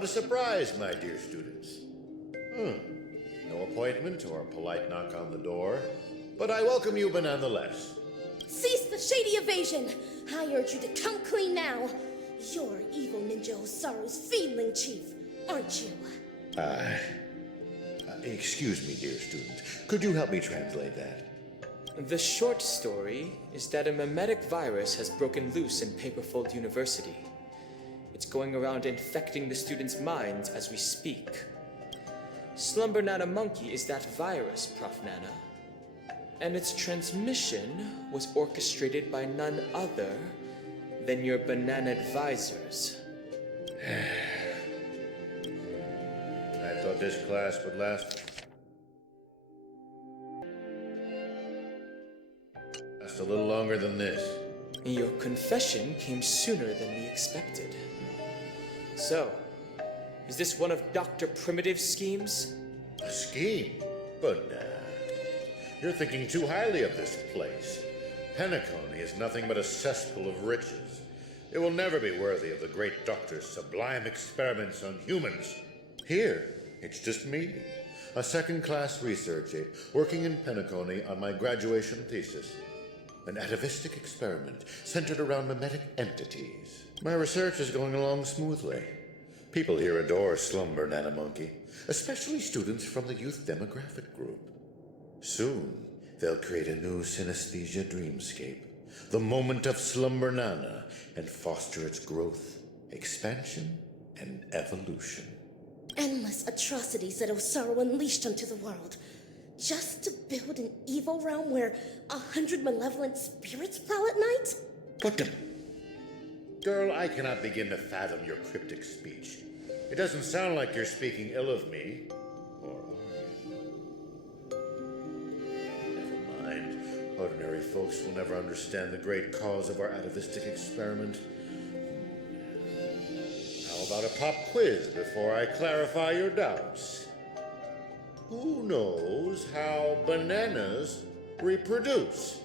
what a surprise, my dear students. No appointment or polite knock on the door, but I welcome you nonetheless. Cease the shady evasion! I urge you to come clean now. You're evil ninja Osaru's fiendling chief, aren't you? Excuse me, dear student. Could you help me translate that? The short story is that a mimetic virus has broken loose in Paperfold University. It's going around infecting the students' minds as we speak. Slumber Nana Monkey is that virus, Prof. Nana. And its transmission was orchestrated by none other than your banana advisors. I thought this class would last a little longer than this. Your confession came sooner than we expected. So, is this one of Dr. Primitive's schemes? A scheme? But you're thinking too highly of this place. Penacony is nothing but a cesspool of riches. It will never be worthy of the great doctor's sublime experiments on humans. Here, it's just me, a second-class research aide working in Penacony on my graduation thesis. An atavistic experiment centered around mimetic entities. My research is going along smoothly. People here adore Slumber Nana Monkey, especially students from the youth demographic group. Soon, they'll create a new synesthesia dreamscape, the moment of Slumber Nana, and foster its growth, expansion, and evolution. Endless atrocities that Osaru unleashed onto the world, just to build an evil realm where 100 malevolent spirits prowl at night? Put them. Girl, I cannot begin to fathom your cryptic speech. It doesn't sound like you're speaking ill of me. Or are you? Never mind. Ordinary folks will never understand the great cause of our atavistic experiment. How about a pop quiz before I clarify your doubts? Who knows how bananas reproduce?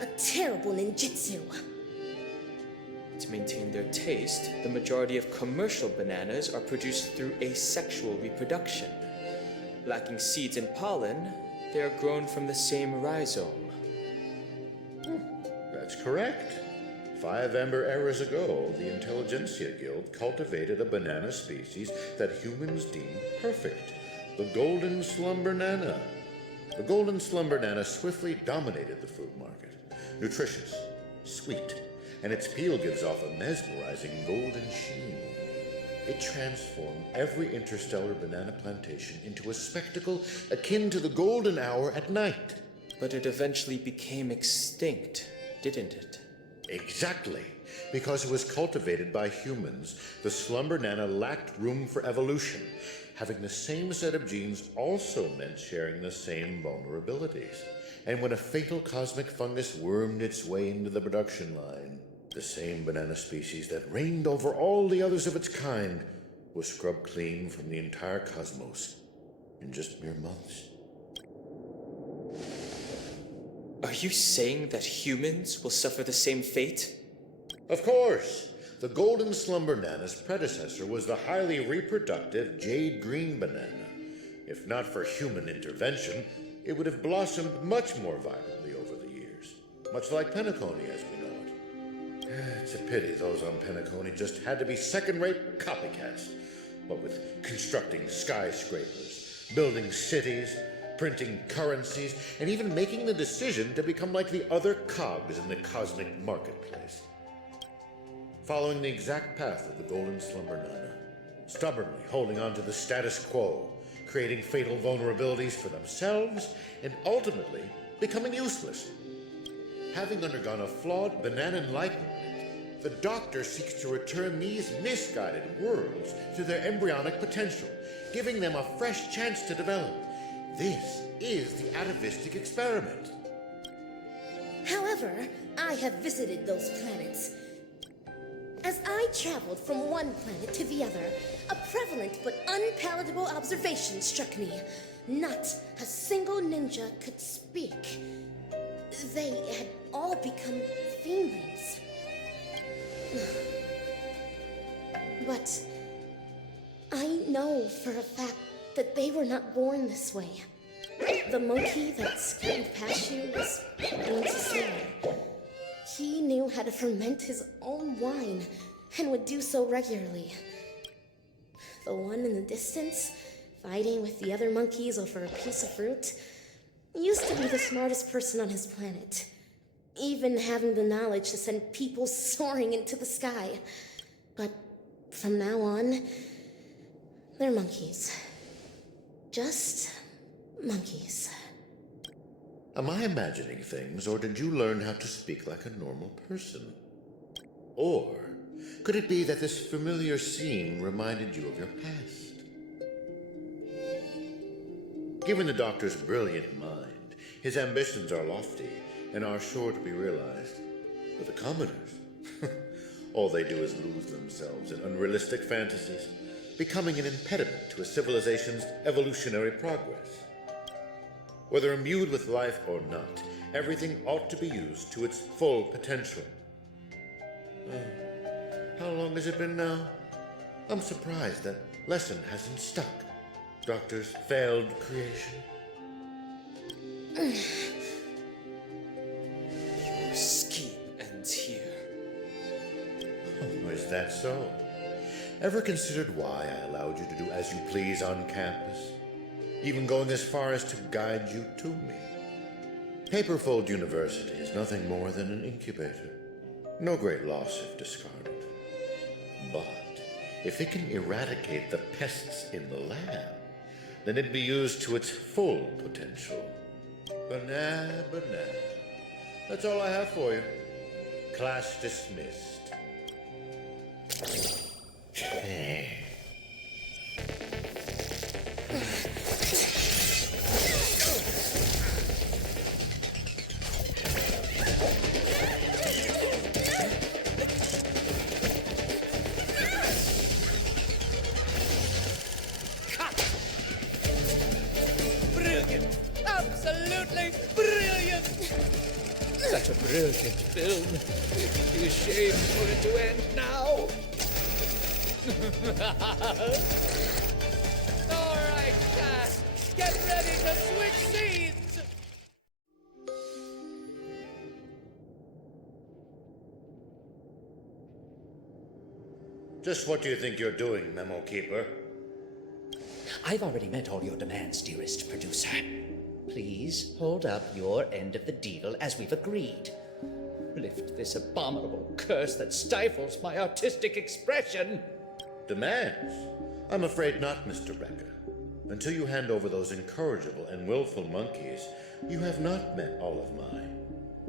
A terrible ninjutsu. To maintain their taste, the majority of commercial bananas are produced through asexual reproduction. Lacking seeds and pollen, they are grown from the same rhizome. That's correct. 5 amber eras ago, the Intelligentsia Guild cultivated a banana species that humans deem perfect, the Golden Slumber Nana. The Golden Slumber Nana swiftly dominated the food market. Nutritious, sweet, and its peel gives off a mesmerizing golden sheen. It transformed every interstellar banana plantation into a spectacle akin to the golden hour at night. But it eventually became extinct, didn't it? Exactly. Because it was cultivated by humans, the Slumber Nana lacked room for evolution. Having the same set of genes also meant sharing the same vulnerabilities. And when a fatal cosmic fungus wormed its way into the production line, the same banana species that reigned over all the others of its kind was scrubbed clean from the entire cosmos in just mere months. Are you saying that humans will suffer the same fate? Of course. The Golden Slumber Nana's predecessor was the highly reproductive Jade Green Banana. If not for human intervention, it would have blossomed much more vibrantly over the years, much like Penacony as we know it. It's a pity those on Penacony just had to be second-rate copycats, what with constructing skyscrapers, building cities, printing currencies, and even making the decision to become like the other cogs in the cosmic marketplace. Following the exact path of the Golden Slumber Nana, stubbornly holding on to the status quo, creating fatal vulnerabilities for themselves, and ultimately becoming useless. Having undergone a flawed banana enlightenment, the Doctor seeks to return these misguided worlds to their embryonic potential, giving them a fresh chance to develop. This is the atavistic experiment. However, I have visited those planets. As I traveled from one planet to the other, a prevalent but unpalatable observation struck me. not a single ninja could speak. They had all become fiendlings. But I know for a fact that they were not born this way. The monkey that scurried past you was once a sailor. He knew how to ferment his own wine and would do so regularly. The one in the distance, fighting with the other monkeys over a piece of fruit, used to be the smartest person on his planet, even having the knowledge to send people soaring into the sky. But from now on, they're monkeys. Just monkeys. Am I imagining things, or did you learn how to speak like a normal person? Or could it be that this familiar scene reminded you of your past? Given the Doctor's brilliant mind, his ambitions are lofty and are sure to be realized. But the commoners, all they do is lose themselves in unrealistic fantasies, becoming an impediment to a civilization's evolutionary progress. Whether imbued with life or not, everything ought to be used to its full potential. How long has it been now? I'm surprised that lesson hasn't stuck. Doctor's failed creation. Your scheme ends here. Oh, is that so? Ever considered why I allowed you to do as you please on campus? Even going as far as to guide you to me. Paperfold University is nothing more than an incubator. No great loss if discarded. But if it can eradicate the pests in the lab, then it'd be used to its full potential. Banana. That's all I have for you. Class dismissed. Brilliant! Absolutely brilliant! Such a brilliant film. It'd be a shame for it to end now. All right, class, get ready to switch scenes. Just what do you think you're doing, Memo Keeper? I've already met all your demands, dearest producer. Please hold up your end of the deal as we've agreed. Lift this abominable curse that stifles my artistic expression. Demands? I'm afraid not, Mr. Becker. Until you hand over those incorrigible and willful monkeys, you have not met all of my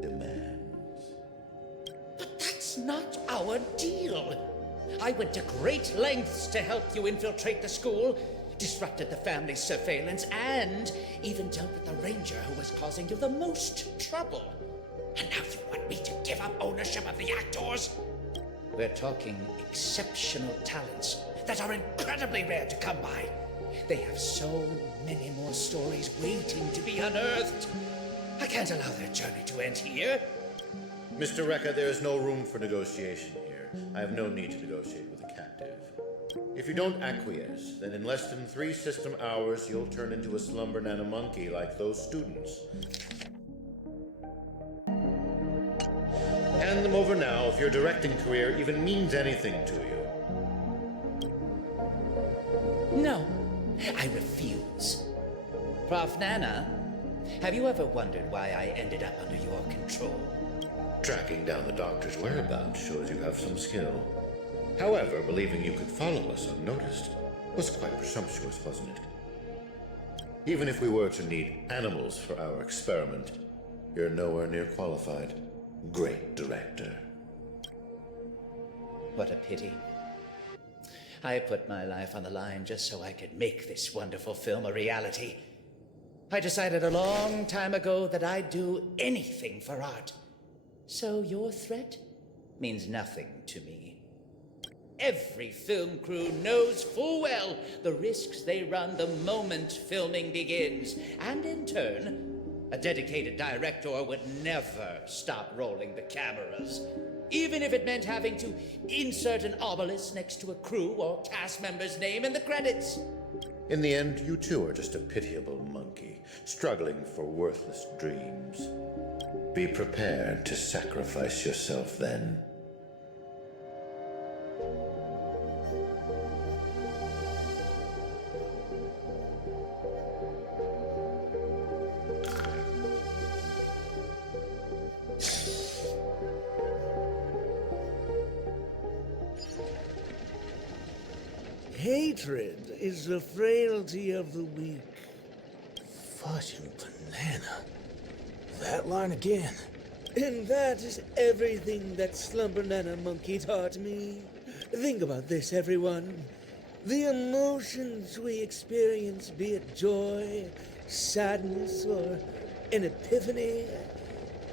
demands. But that's not our deal. I went to great lengths to help you infiltrate the school, disrupted the family's surveillance, and even dealt with the ranger who was causing you the most trouble. And now you want me to give up ownership of the actors? We're talking exceptional talents that are incredibly rare to come by. They have so many more stories waiting to be unearthed. I can't allow their journey to end here. Mr. Rekka, there is no room for negotiation here. I have no need to negotiate with a captive. If you don't acquiesce, then in less than 3 system hours, you'll turn into a slumber nana monkey like those students. Hand them over now if your directing career even means anything to you. No, I refuse. Prof. Nana, have you ever wondered why I ended up under your control? Tracking down the Doctor's whereabouts shows you have some skill. However, believing you could follow us unnoticed was quite presumptuous, wasn't it? Even if we were to need animals for our experiment, you're nowhere near qualified. Great director. What a pity. I put my life on the line just so I could make this wonderful film a reality. I decided a long time ago that I'd do anything for art. So your threat means nothing to me. Every film crew knows full well the risks they run the moment filming begins. And in turn, a dedicated director would never stop rolling the cameras, even if it meant having to insert an obelisk next to a crew or cast member's name in the credits. In the end, you too are just a pitiable monkey, struggling for worthless dreams. Be prepared to sacrifice yourself then. Hatred is the frailty of the weak. Fudge and banana. That line again. And that is everything that Slumber Monkey taught me. Think about this, everyone. The emotions we experience, be it joy, sadness, or an epiphany,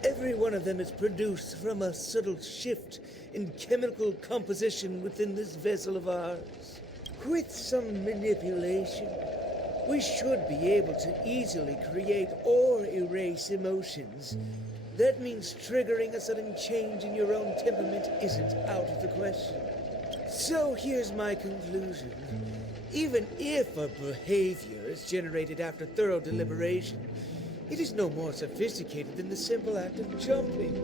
every one of them is produced from a subtle shift in chemical composition within this vessel of ours. With some manipulation, we should be able to easily create or erase emotions. That means triggering a sudden change in your own temperament isn't out of the question. So here's my conclusion. Even if a behavior is generated after thorough deliberation, it is no more sophisticated than the simple act of jumping.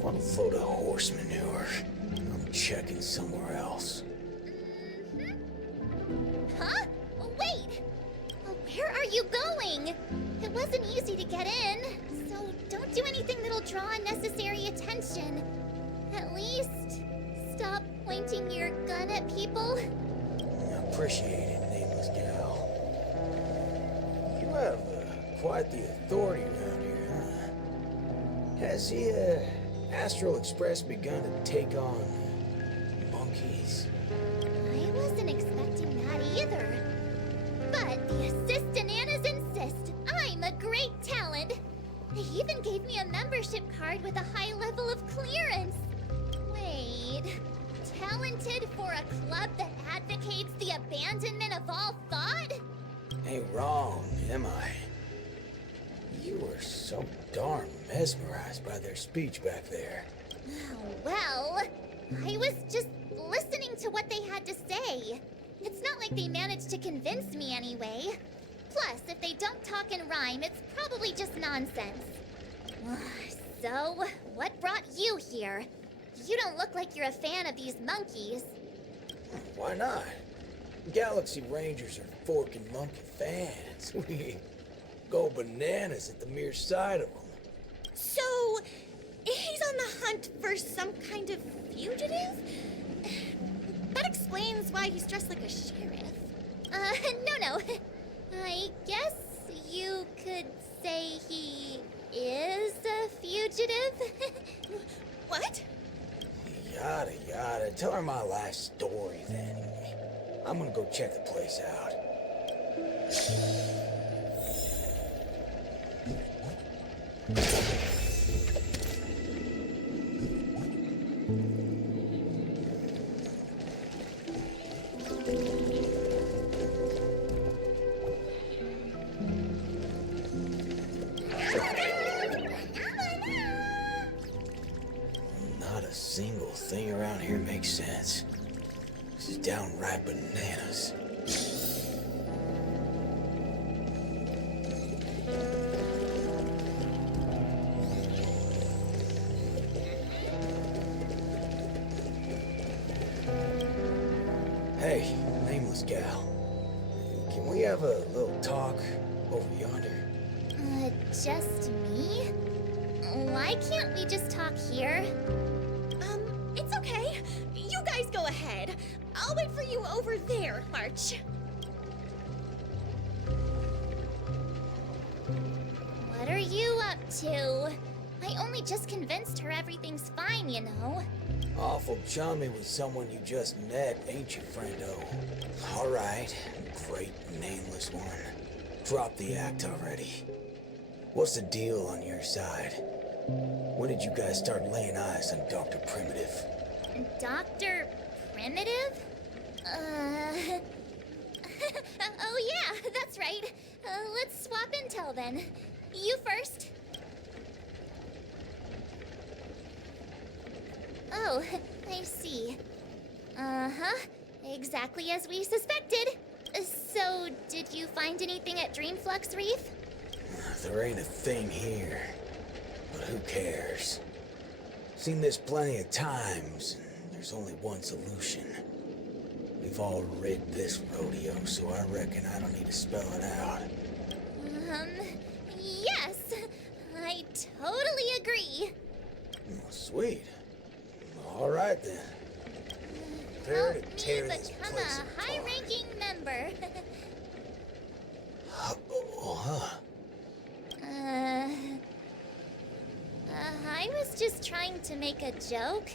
What a load of horse manure. I'm checking somewhere else. Huh? Wait! Where are you going? It wasn't easy to get in, so don't do anything that'll draw unnecessary attention. At least, stop pointing your gun at people. Appreciate it, nameless gal. You have quite the authority around here, huh? Has the Astral Express begun to take on monkeys? I wasn't expecting that either. But the Asdanians insist I'm a great talent. They even gave me a membership card with a high level of clearance. Wait, talented for a club that advocates the abandonment of all thought? Ain't wrong, am I? You were so darn mesmerized by their speech back there. Well, I was just listening to what they had to say. It's not like they managed to convince me anyway. Plus, if they don't talk and rhyme, it's probably just nonsense. So, what brought you here? You don't look like you're a fan of these monkeys. Why not? Galaxy Rangers are forking monkey fans. We go bananas at the mere sight of them. So, he's on the hunt for some kind of fugitive? That explains why he's dressed like a sheriff. No. I guess you could say he is a fugitive. What? Yada yada. Tell her my life story then. I'm gonna go check the place out. Not a single thing around here makes sense. This is downright bananas. Hey, nameless gal. Can we have a little talk over yonder? Just me? Why can't we just talk here? It's okay. You guys go ahead. I'll wait for you over there, March. What are you up to? I only just convinced her everything's fine, you know. Awful chummy with someone you just met, ain't you, friendo? All right, great nameless one. Drop the act already. What's the deal on your side? When did you guys start laying eyes on Dr. Primitive? Dr. primitive? Oh yeah, that's right. Let's swap intel then. You first. Oh, I see. Uh-huh. Exactly as we suspected. So, did you find anything at Dreamflux Reef? There ain't a thing here. But who cares? Seen this plenty of times, and there's only one solution. We've all rigged this rodeo, so I reckon I don't need to spell it out. Yes. I totally agree. Oh, sweet. All right then. Prepare Help to me tear this become place a high-ranking member. I was just trying to make a joke,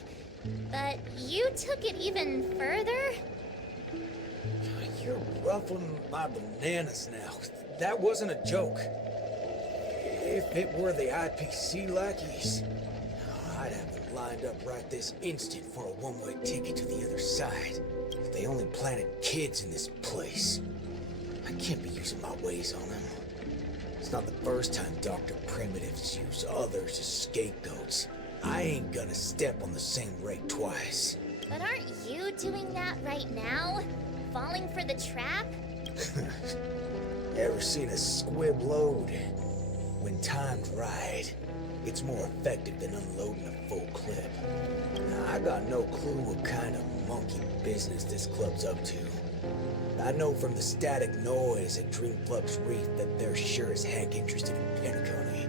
but you took it even further? You're ruffling my bananas now. That wasn't a joke. If it were the IPC lackeys, I'd have them lined up right this instant for a one-way ticket to the other side. If they only planted kids in this place. I can't be using my ways on them. It's not the first time Dr. Primitives use others as scapegoats. I ain't gonna step on the same rake twice. But aren't you doing that right now? Falling for the trap? Ever seen a squib load? When timed right, it's more effective than unloading a full clip. Now, I got no clue what kind of monkey business this club's up to. I know from the static noise at Dreamflux Reef that they're sure as heck interested in Penacony.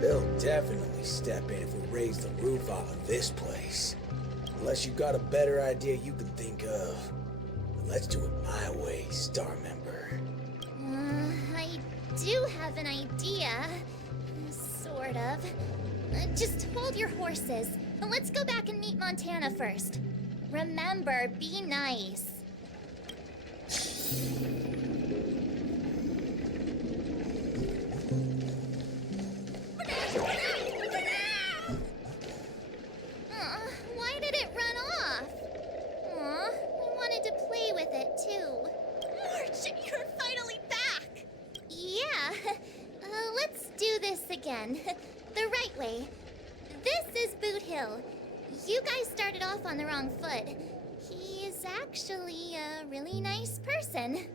They'll definitely step in if we raise the roof off of this place. Unless you've got a better idea you can think of. Let's do it my way, Star Member. I do have an idea. Sort of. Just hold your horses. Let's go back and meet Montana first. Remember, be nice. Why did it run off? Aw, I wanted to play with it too. March, you're finally back! Yeah, let's do this again. The right way. This is Boot Hill. You guys started off on the wrong foot. He's actually a really nice person.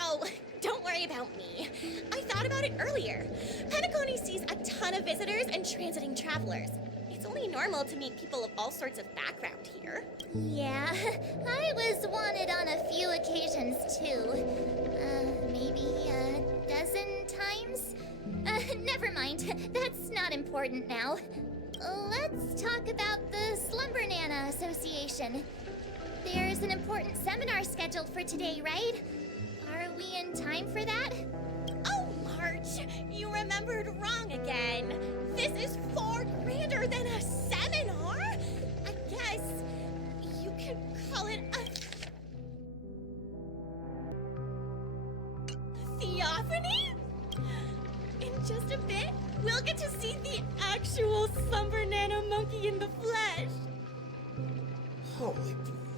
Oh, don't worry about me. I thought about it earlier. Penacony sees a ton of visitors and transiting travelers. It's only normal to meet people of all sorts of background here. Yeah, I was wanted on a few occasions too. Maybe a dozen times? Never mind. That's not important now. Let's talk about the Slumber Nana Association. There's an important seminar scheduled for today, right? Are we in time for that? Oh, March, you remembered wrong again. This is far grander than a seminar. I guess you could call it a theophany? In just a bit, we'll get to see the actual Slumber Nana monkey in the flesh. Holy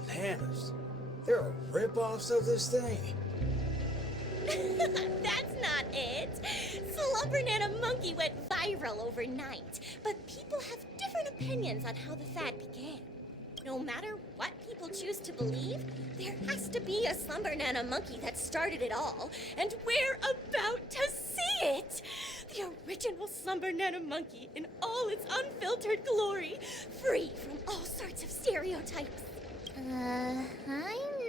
bananas. There are rip-offs of this thing. That's not it. Slumber Nana Monkey went viral overnight, but people have different opinions on how the fad began. No matter what people choose to believe, there has to be a Slumber Nana Monkey that started it all, and we're about to see it! The original Slumber Nana Monkey in all its unfiltered glory, free from all sorts of stereotypes. I'm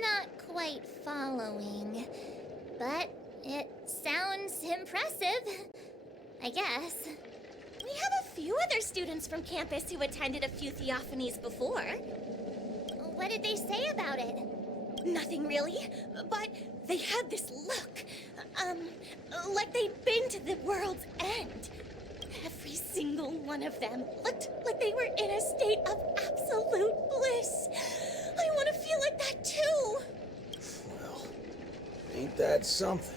not quite following. But it sounds impressive, I guess. We have a few other students from campus who attended a few theophanies before. What did they say about it? Nothing really, but they had this look. Like they'd been to the world's end. Every single one of them looked like they were in a state of absolute bliss. I want to feel like that too. Well, ain't that something?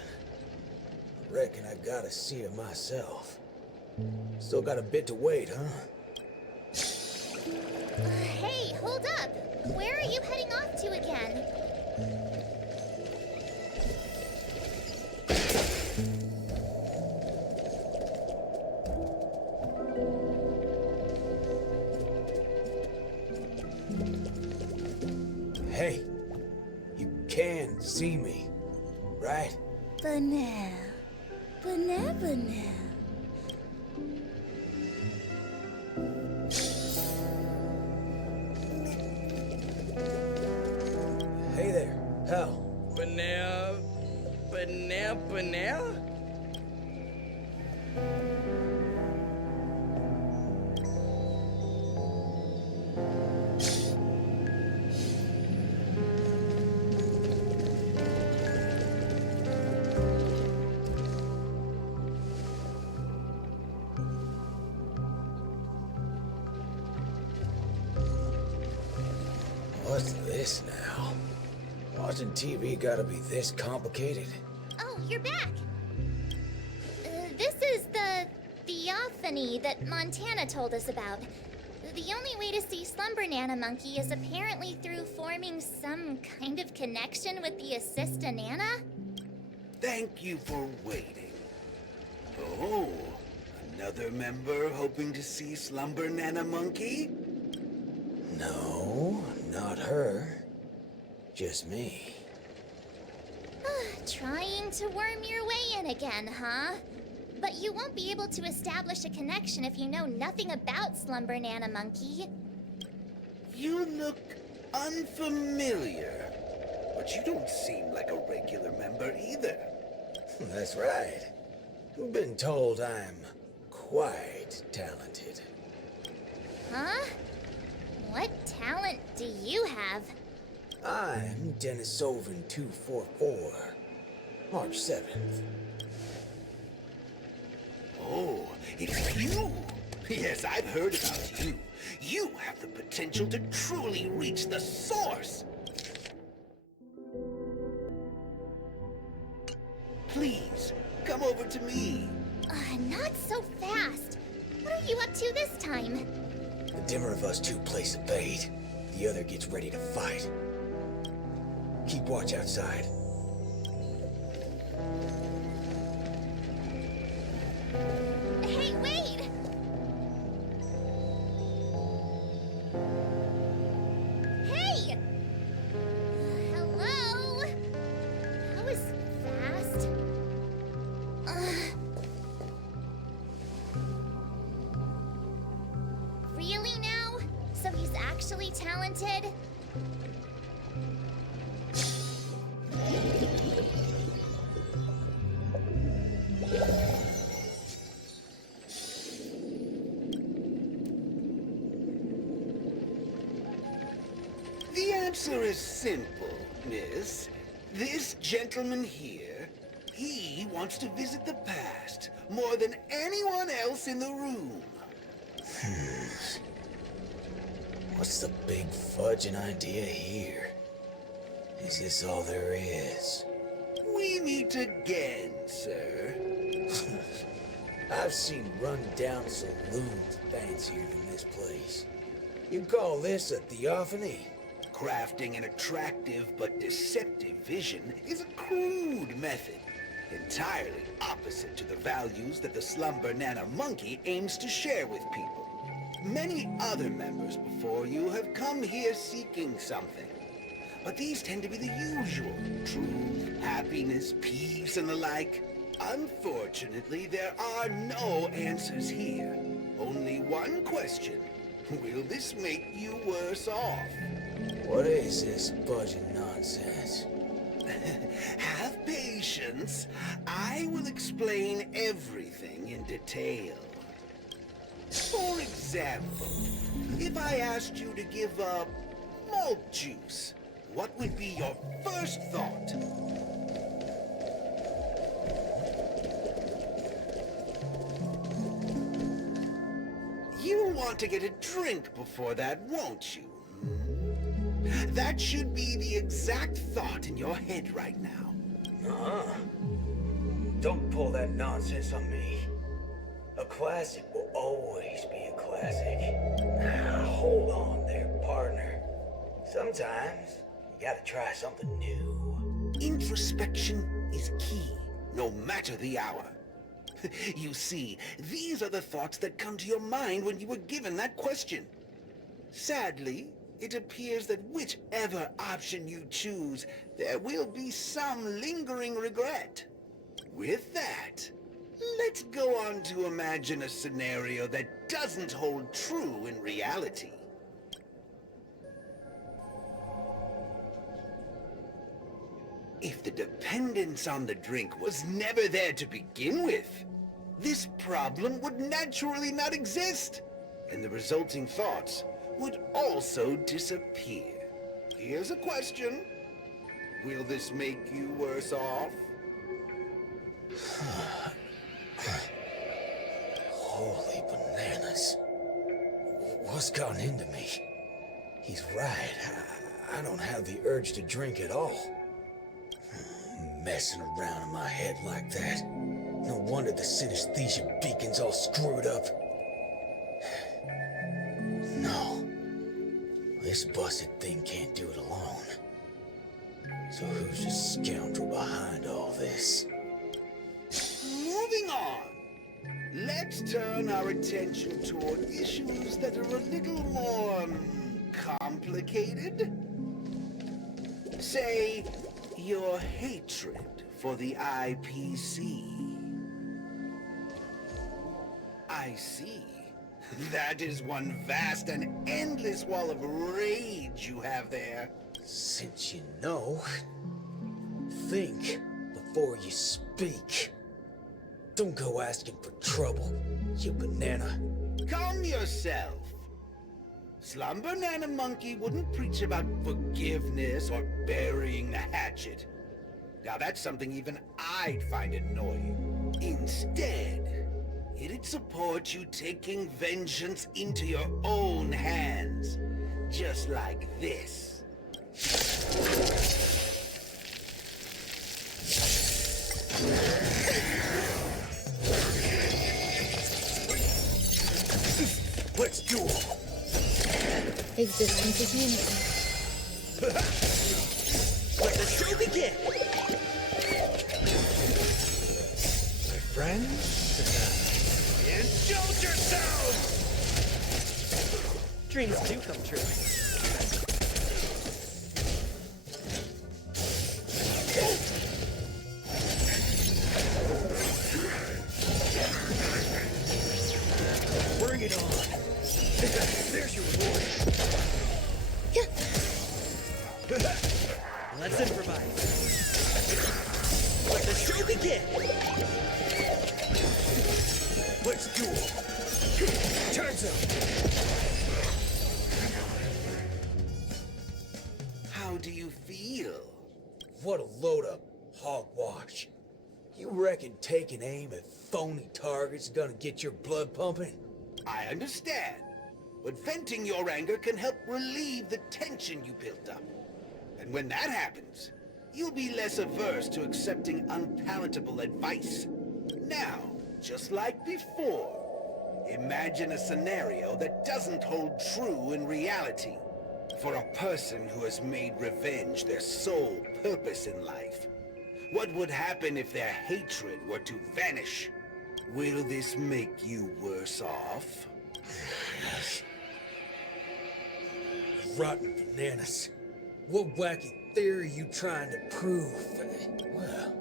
I reckon I gotta see it myself. Still got a bit to wait, huh? Hey, hold up. Where are you heading off to again? Hey, you can see me, right? Banana. Banana, banana. Hey there, pal. Banana. Banana, banana? What's this now? Watching TV gotta be this complicated? Oh, you're back. This is the theophany that Montana told us about. The only way to see Slumber Monkey is apparently through forming some kind of connection with the Asdanian. Thank you for waiting. Oh, another member hoping to see Slumber Monkey? No, not her. Just me. Trying to worm your way in again, huh? But you won't be able to establish a connection if you know nothing about Slumber Monkey. You look unfamiliar, but you don't seem like a regular member either. That's right. Been told I'm quite talented. Huh? What talent do you have? I'm Denisovan 244, March 7th. Oh, it's you! Yes, I've heard about you. You have the potential to truly reach the source. Please, come over to me. Not so fast. What are you up to this time? The dimmer of us two plays a bait. The other gets ready to fight. Keep watch outside. Hey, wait! Hey! Hello? That was fast. Really now? So he's actually talented? The answer is simple, miss. This gentleman here, he wants to visit the past more than anyone else in the room. What's the big fudging idea here? Is this all there is? We meet again, sir. I've seen run-down saloons fancier than this place. You call this a theophany? Crafting an attractive but deceptive vision is a crude method, entirely opposite to the values that the Slumber Monkey aims to share with people. Many other members before you have come here seeking something, but these tend to be the usual: truth, happiness, peace, and the like. Unfortunately, there are no answers here. Only one question. Will this make you worse off? What is this budging nonsense? Have patience. I will explain everything in detail. For example, if I asked you to give up malt juice, what would be your first thought? You want to get a drink before that, won't you? That should be the exact thought in your head right now. Don't pull that nonsense on me. A classic will always be a classic. Now, hold on there, partner. Sometimes you gotta try something new. Introspection is key, no matter the hour. You see, these are the thoughts that come to your mind when you were given that question. Sadly, it appears that whichever option you choose, there will be some lingering regret. With that, let's go on to imagine a scenario that doesn't hold true in reality. If the dependence on the drink was never there to begin with, this problem would naturally not exist, and the resulting thoughts would also disappear. Here's a question. Will this make you worse off? Holy bananas. What's gotten into me? He's right. I don't have the urge to drink at all. Messing around in my head like that. No wonder the synesthesia beacon's all screwed up. No. This busted thing can't do it alone. So who's the scoundrel behind all this? Moving on. Let's turn our attention toward issues that are a little more complicated. Say, your hatred for the IPC. I see. That is one vast and endless wall of rage you have there. Since you know, think before you speak. Don't go asking for trouble, you banana. Calm yourself. Slumber-Nana Monkey wouldn't preach about forgiveness or burying the hatchet. Now that's something even I'd find annoying. Instead, it'd support you taking vengeance into your own hands. Just like this. Let's do it. Existence is meaningful. Let the show begin! My friends, indulge yourselves! Dreams do come true. Bring it on! There's your reward! Let's improvise. Let the show begin! Let's do it. Time's up. How do you feel? What a load of hogwash. You reckon taking aim at phony targets is gonna get your blood pumping? I understand. But venting your anger can help relieve the tension you built up. And when that happens, you'll be less averse to accepting unpalatable advice. Now, just like before, imagine a scenario that doesn't hold true in reality. For a person who has made revenge their sole purpose in life, what would happen if their hatred were to vanish? Will this make you worse off? Rotten bananas. What wacky theory you trying to prove? Well,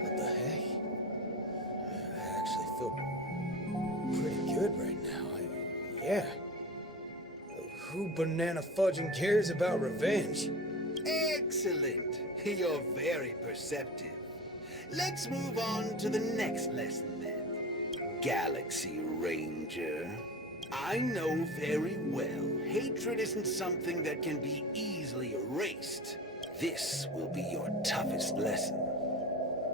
what the heck? I actually feel pretty good right now. Yeah. Who banana fudging cares about revenge? Excellent. You're very perceptive. Let's move on to the next lesson then. Galaxy Ranger. I know very well hatred isn't something that can be easily erased. This will be your toughest lesson.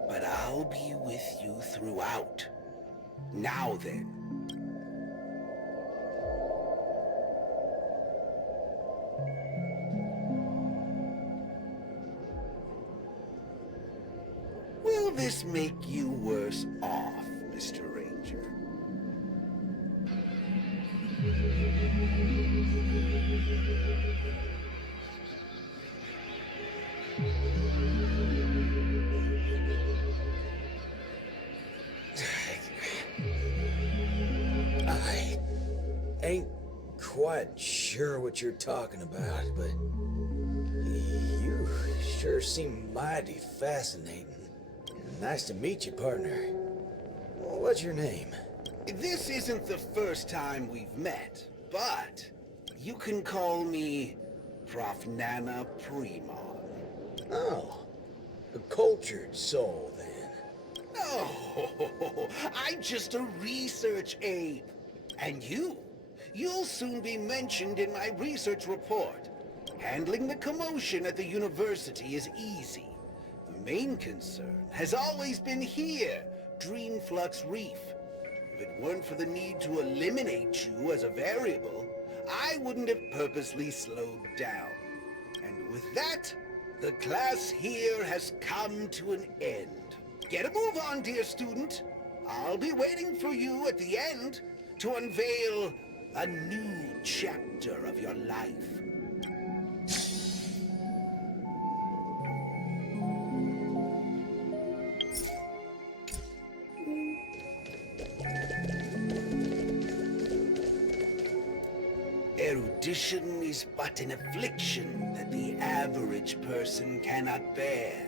But I'll be with you throughout. Now then. Will this make you worse off, Mr. Ranger? quite sure what you're talking about, but you sure seem mighty fascinating. Nice to meet you, partner. What's your name? This isn't the first time we've met, but you can call me Prof. Nana Premon. Oh, a cultured soul, then. No, I'm just a research ape. And you'll soon be mentioned in my research report. Handling the commotion at the university is easy. The main concern has always been here, Dreamflux Reef. If it weren't for the need to eliminate you as a variable, I wouldn't have purposely slowed down. And with that, the class here has come to an end. Get a move on, dear student. I'll be waiting for you at the end to unveil a new chapter of your life. Erudition is but an affliction that the average person cannot bear.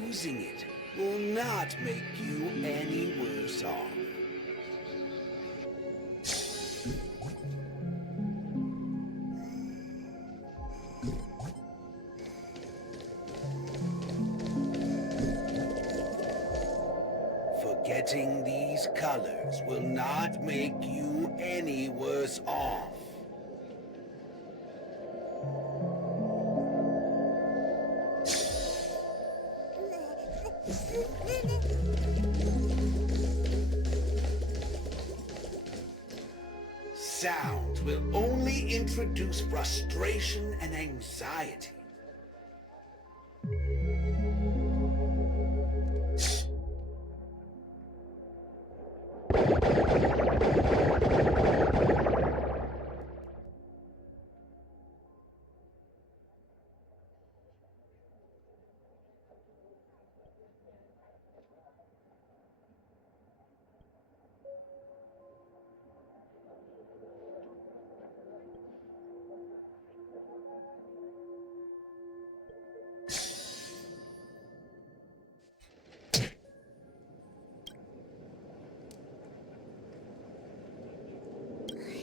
Losing it will not make you any worse off. Forgetting these colors will not make you any worse off. Sound will only introduce frustration and anxiety.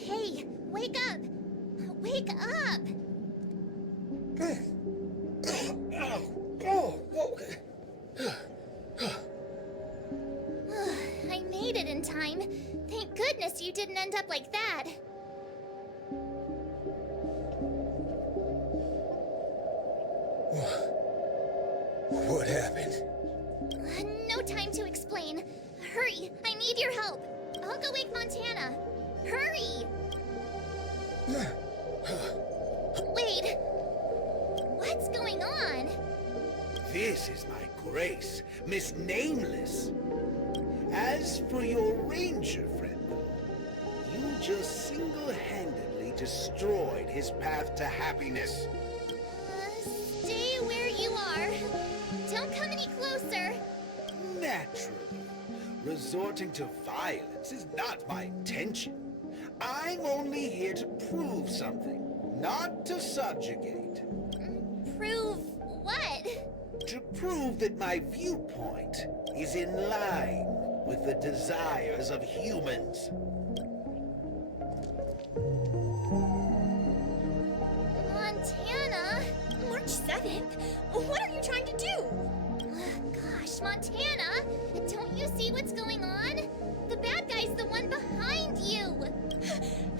Hey, wake up! Wake up! I made it in time. Thank goodness you didn't end up like that. What happened? No time to explain. Hurry, I need your help. I'll go wake Montana. Hurry! Wait, what's going on? This is my grace, Miss Nameless. As for your ranger friend, you just single-handedly destroyed his path to happiness. Stay where you are. Don't come any closer. Naturally, resorting to violence is not my intention. I'm only here to prove something, not to subjugate. Prove what? To prove that my viewpoint is in line with the desires of humans. Montana? March 7th? What are you trying to do? Gosh, Montana, don't you see what's going on? The bad guy's the one behind you.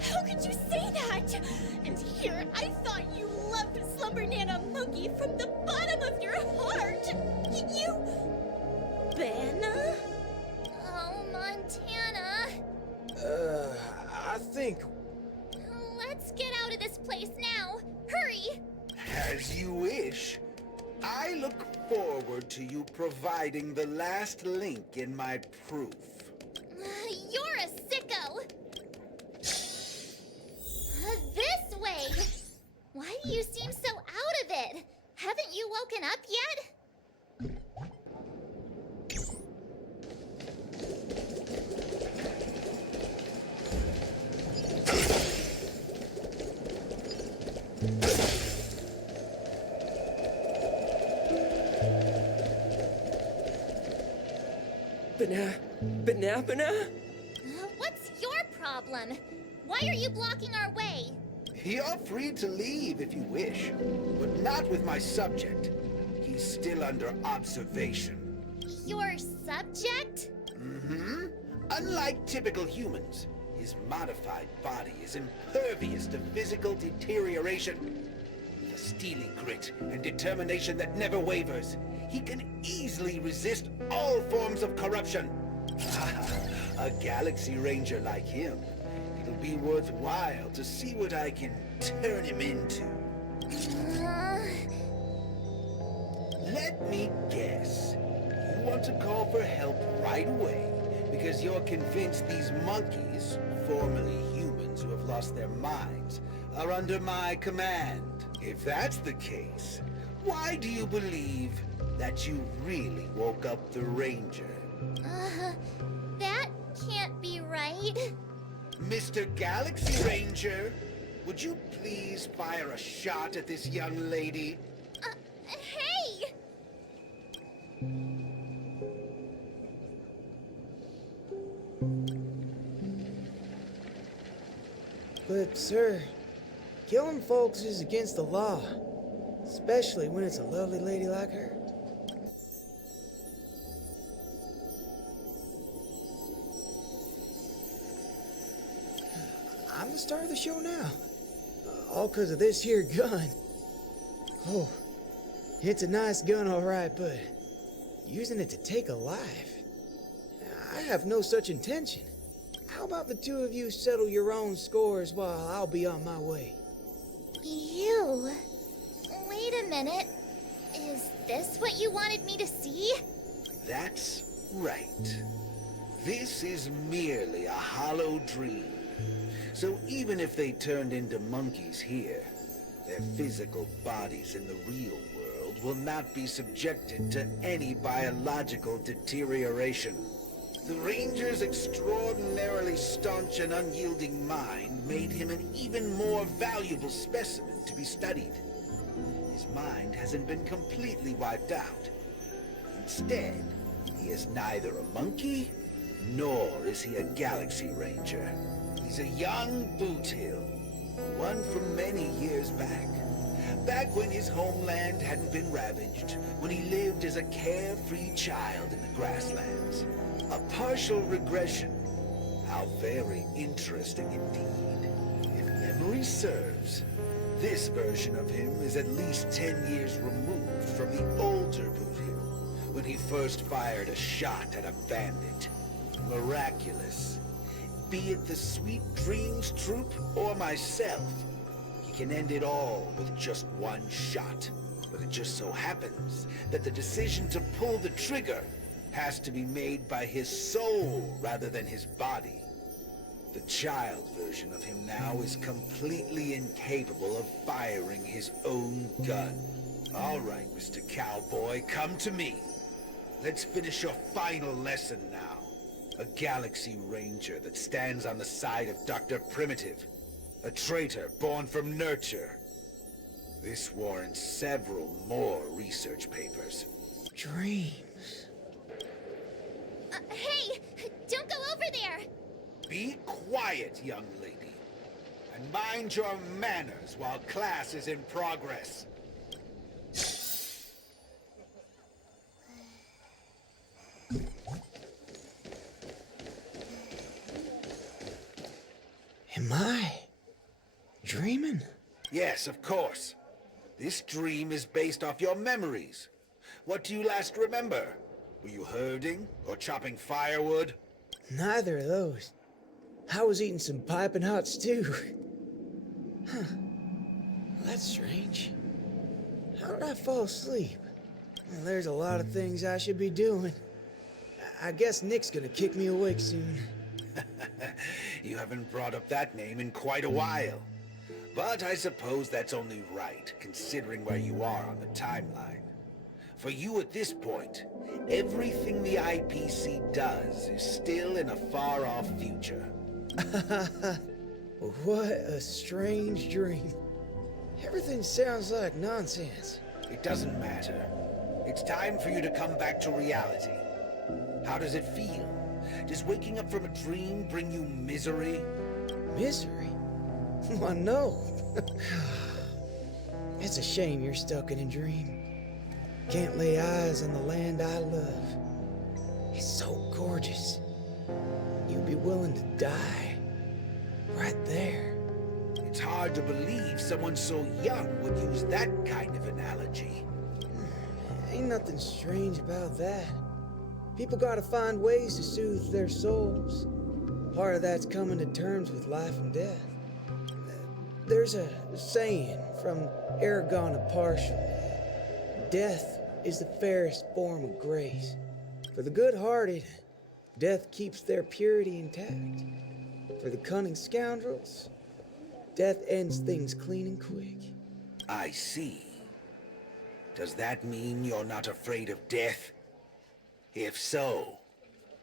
How could you say that? And here, I thought you loved Slumber Nana Monkey from the bottom of your heart. You... Banna? Oh, Montana. I think... Let's get out of this place now. Hurry! As you wish. I look forward to you providing the last link in my proof. You're a sicko. This way. Why do you seem so out of it? Haven't you woken up yet? Banana? What's your problem? Why are you blocking our way? You're free to leave if you wish, but not with my subject. He's still under observation. Your subject? Mm-hmm. Unlike typical humans, his modified body is impervious to physical deterioration. With a steely grit and determination that never wavers, he can easily resist all forms of corruption. A Galaxy Ranger like him. It'll be worthwhile to see what I can turn him into. Let me guess. You want to call for help right away because you're convinced these monkeys, formerly humans who have lost their minds, are under my command. If that's the case, why do you believe that you really woke up the Ranger? That can't be right. Mr. Galaxy Ranger, would you please fire a shot at this young lady? Hey! But, sir, killing folks is against the law. Especially when it's a lovely lady like her. I'm the star of the show now. All 'cause of this here gun. Oh, it's a nice gun, all right, but using it to take a life? I have no such intention. How about the two of you settle your own scores while I'll be on my way? You? Wait a minute. Is this what you wanted me to see? That's right. This is merely a hollow dream. So even if they turned into monkeys here, their physical bodies in the real world will not be subjected to any biological deterioration. The Ranger's extraordinarily staunch and unyielding mind made him an even more valuable specimen to be studied. His mind hasn't been completely wiped out. Instead, he is neither a monkey, nor is he a Galaxy Ranger. He's a young boothill, one from many years back. Back when his homeland hadn't been ravaged, when he lived as a carefree child in the grasslands. A partial regression. How very interesting indeed. If memory serves, this version of him is at least 10 years removed from the older boothill, when he first fired a shot at a bandit. Miraculous. Be it the Sweet Dreams Troop or myself, he can end it all with just one shot. But it just so happens that the decision to pull the trigger has to be made by his soul rather than his body. The child version of him now is completely incapable of firing his own gun. All right, Mr. Cowboy, come to me. Let's finish your final lesson now. A Galaxy Ranger that stands on the side of Dr. Primitive. A traitor born from nurture. This warrants several more research papers. Dreams. Hey! Don't go over there! Be quiet, young lady. And mind your manners while class is in progress. Am I dreaming? Yes, of course. This dream is based off your memories. What do you last remember? Were you herding or chopping firewood? Neither of those. I was eating some piping hot stew. Huh. That's strange. How did I fall asleep? Well, there's a lot of things I should be doing. I guess Nick's gonna kick me awake soon. You haven't brought up that name in quite a while. But I suppose that's only right, considering where you are on the timeline. For you at this point, everything the IPC does is still in a far-off future. What a strange dream. Everything sounds like nonsense. It doesn't matter. It's time for you to come back to reality. How does it feel? Does waking up from a dream bring you misery? Misery? Why, no. It's a shame you're stuck in a dream. Can't lay eyes on the land I love. It's so gorgeous. You'd be willing to die. Right there. It's hard to believe someone so young would use that kind of analogy. Ain't nothing strange about that. People gotta find ways to soothe their souls. Part of that's coming to terms with life and death. There's a saying from Aragon the Partial. Death is the fairest form of grace. For the good-hearted, death keeps their purity intact. For the cunning scoundrels, death ends things clean and quick. I see. Does that mean you're not afraid of death? If so,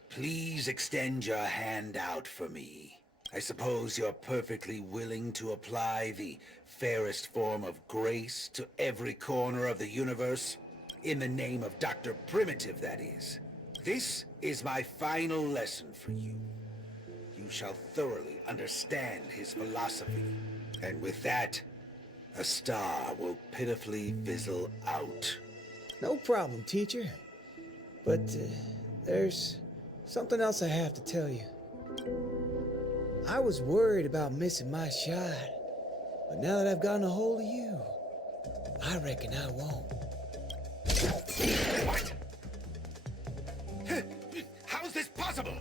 please extend your hand out for me. I suppose you're perfectly willing to apply the fairest form of grace to every corner of the universe? In the name of Dr. Primitive, that is. This is my final lesson for you. You shall thoroughly understand his philosophy. And with that, a star will pitifully fizzle out. No problem, teacher. But there's something else I have to tell you. I was worried about missing my shot, but now that I've gotten a hold of you, I reckon I won't. What? How is this possible?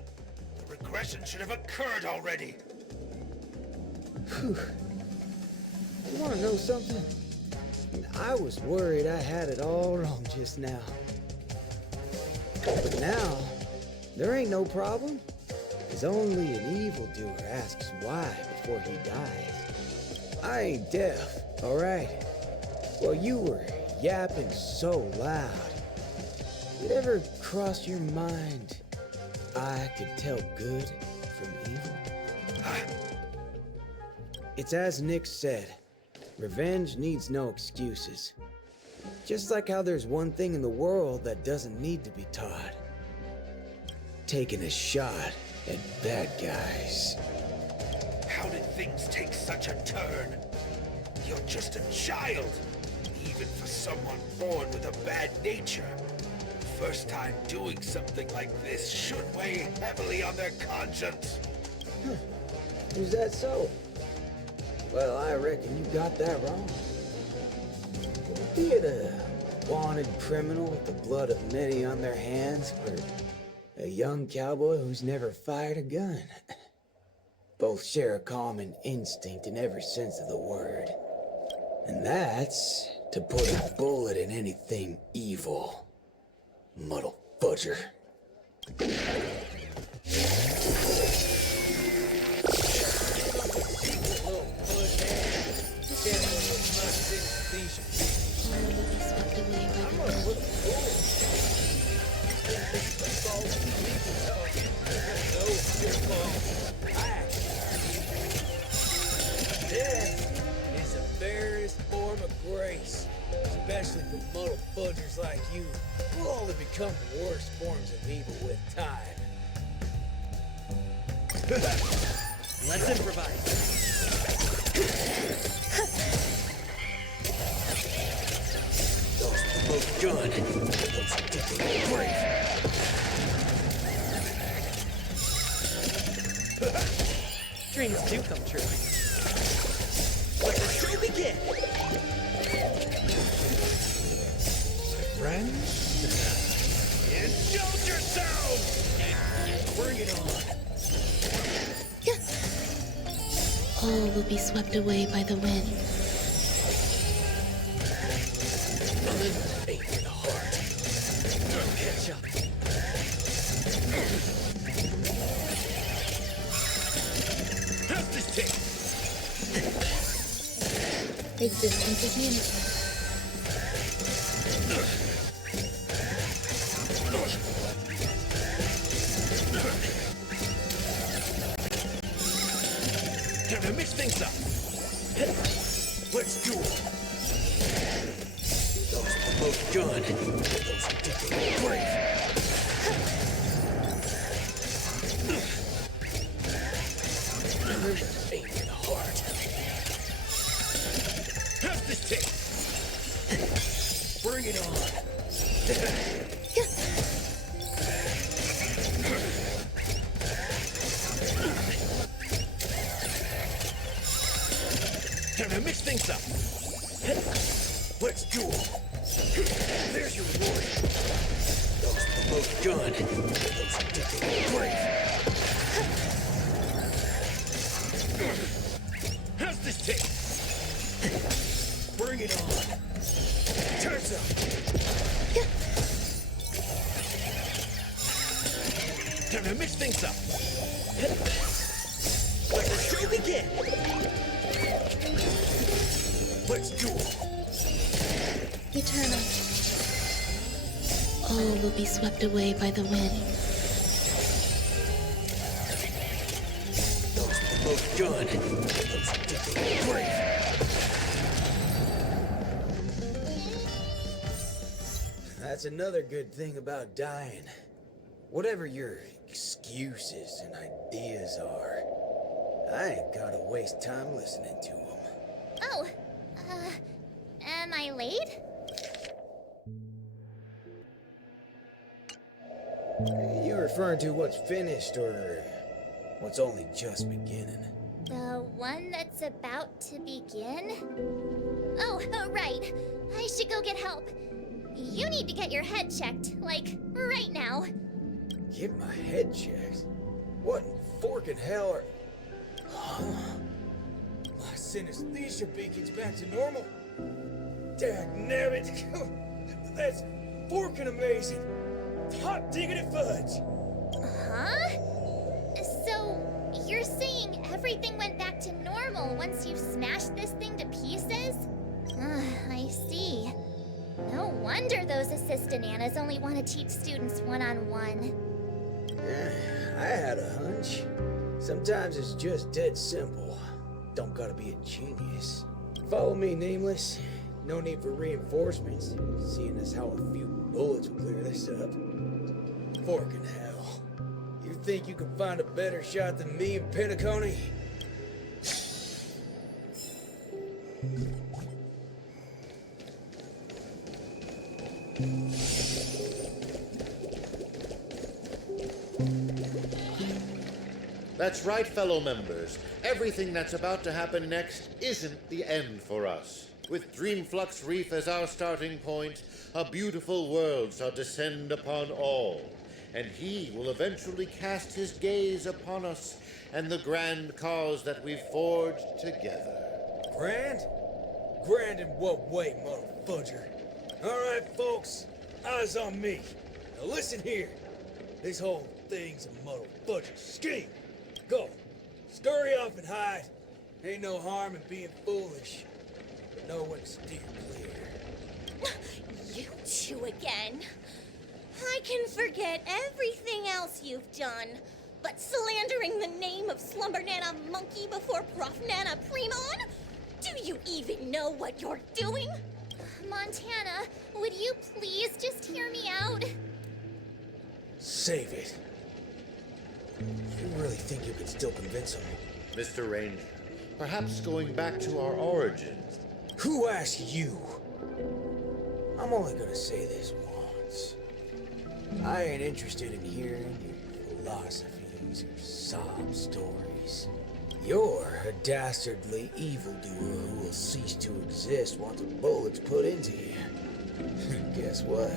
The regression should have occurred already. Whew. You want to know something? I was worried I had it all wrong just now. But now, there ain't no problem. Cause only an evildoer asks why before he dies. I ain't deaf, alright? Well, you were yapping so loud. Did it ever cross your mind I could tell good from evil? It's as Nick said, revenge needs no excuses. Just like how there's one thing in the world that doesn't need to be taught. Taking a shot at bad guys. How did things take such a turn? You're just a child, even for someone born with a bad nature. First time doing something like this should weigh heavily on their conscience. Is that so? Well, I reckon you got that wrong. Be it a wanted criminal with the blood of many on their hands, or a young cowboy who's never fired a gun. Both share a common instinct in every sense of the word. And that's to put a bullet in anything evil. Muddle fudger. Death is the fairest form of grace, especially for muddle fudgers like you. We'll only become the worst forms of evil with time. Let's improvise. Those look good. Those look great. Dreams do come true. Let the show begin. Friends, indulge yourselves. Bring it on. All will be swept away by the wind. Ache in the heart. Catch up. How's this taste? Existence is management. Time to mix things up. Let's do it. Those promote gun. Those ridiculous brave. Remember to aim for the heart. How's this taste? Bring it on. Time to mix things up. Let's do it. There's your reward. Those promote gun. Those ridiculous brave. How's this taste? Bring it on. Turns up. Time to mix things up. Let the show begin. Let's do it. Eternal. All will be swept away by the wind. Those promote gun. Those ridiculous brave. That's another good thing about dying. Whatever your excuses and ideas are, I ain't gotta waste time listening to them. Oh, am I late? You referring to what's finished or what's only just beginning? The one that's about to begin? Oh, right. I should go get help. You need to get your head checked, like, right now. Get my head checked? What in forking hell are... Huh? My synesthesia beacon's back to normal. Dagnabbit! That's forking amazing! Hot diggity fudge! Huh? So, you're saying everything went back to normal once you smashed this thing to pieces? I see. No wonder those assistananas only want to teach students one-on-one. I had a hunch. Sometimes it's just dead simple. Don't gotta be a genius. Follow me, Nameless. No need for reinforcements, seeing as how a few bullets will clear this up. Forking hell. You think you can find a better shot than me and Pentacone? That's right, fellow members. Everything that's about to happen next isn't the end for us. With Dreamflux Reef as our starting point, a beautiful world shall descend upon all, and he will eventually cast his gaze upon us and the grand cause that we've forged together. Grand? Grand in what way, motherfudger? Alright, folks, eyes on me. Now listen here. This whole thing's a motherfudger scheme. Go. Scurry off and hide. Ain't no harm in being foolish. But know when to steer clear. You two again. I can forget everything else you've done, but slandering the name of Slumber Nana Monkey before Prof Nana Primon? Do you even know what you're doing? Montana, would you please just hear me out? Save it. You really think you could still convince him? Mr. Ranger, perhaps going back to our origins. Who asked you? I'm only gonna say this once. I ain't interested in hearing your philosophies or sob stories. You're a dastardly evildoer who will cease to exist once a bullet's put into you. Guess what?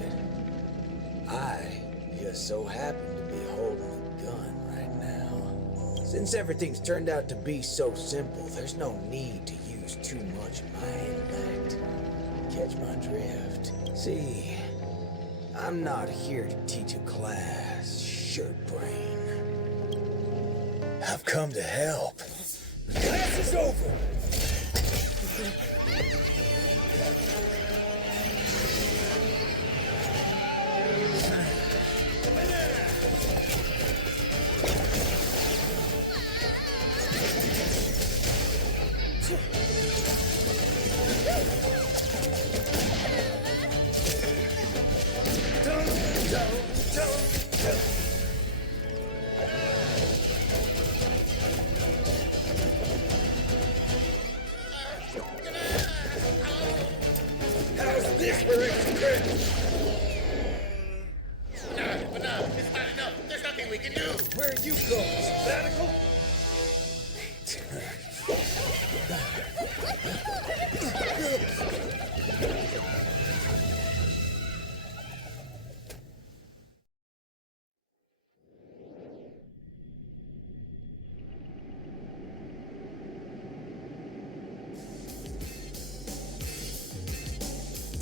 I just so happen to be holding a gun right now. Since everything's turned out to be so simple, there's no need to use too much of my intellect. Catch my drift? See, I'm not here to teach a class, shirt brain. I've come to help. The class is over!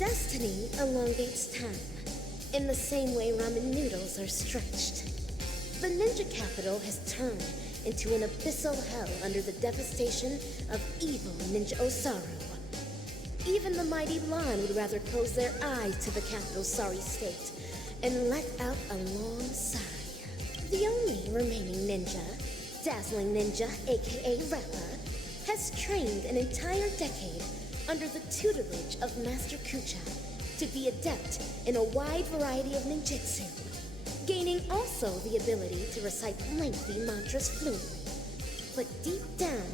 Destiny elongates time, in the same way ramen noodles are stretched. The ninja capital has turned into an abyssal hell under the devastation of evil Ninja Osaru. Even the mighty Lan would rather close their eyes to the capital's sorry state and let out a long sigh. The only remaining ninja, Dazzling Ninja, aka Rappa, has trained an entire decade under the tutelage of Master Kucha to be adept in a wide variety of ninjutsu, gaining also the ability to recite lengthy mantras fluently. But deep down,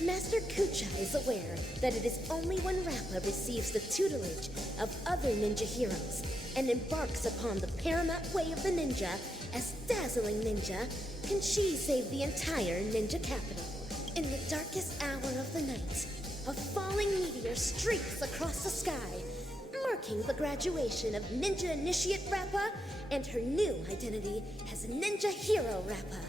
Master Kucha is aware that it is only when Rappa receives the tutelage of other ninja heroes and embarks upon the paramount way of the ninja as Dazzling Ninja can she save the entire ninja capital. In the darkest hour of the night, a falling meteor streaks across the sky, marking the graduation of Ninja Initiate Rappa and her new identity as Ninja Hero Rappa.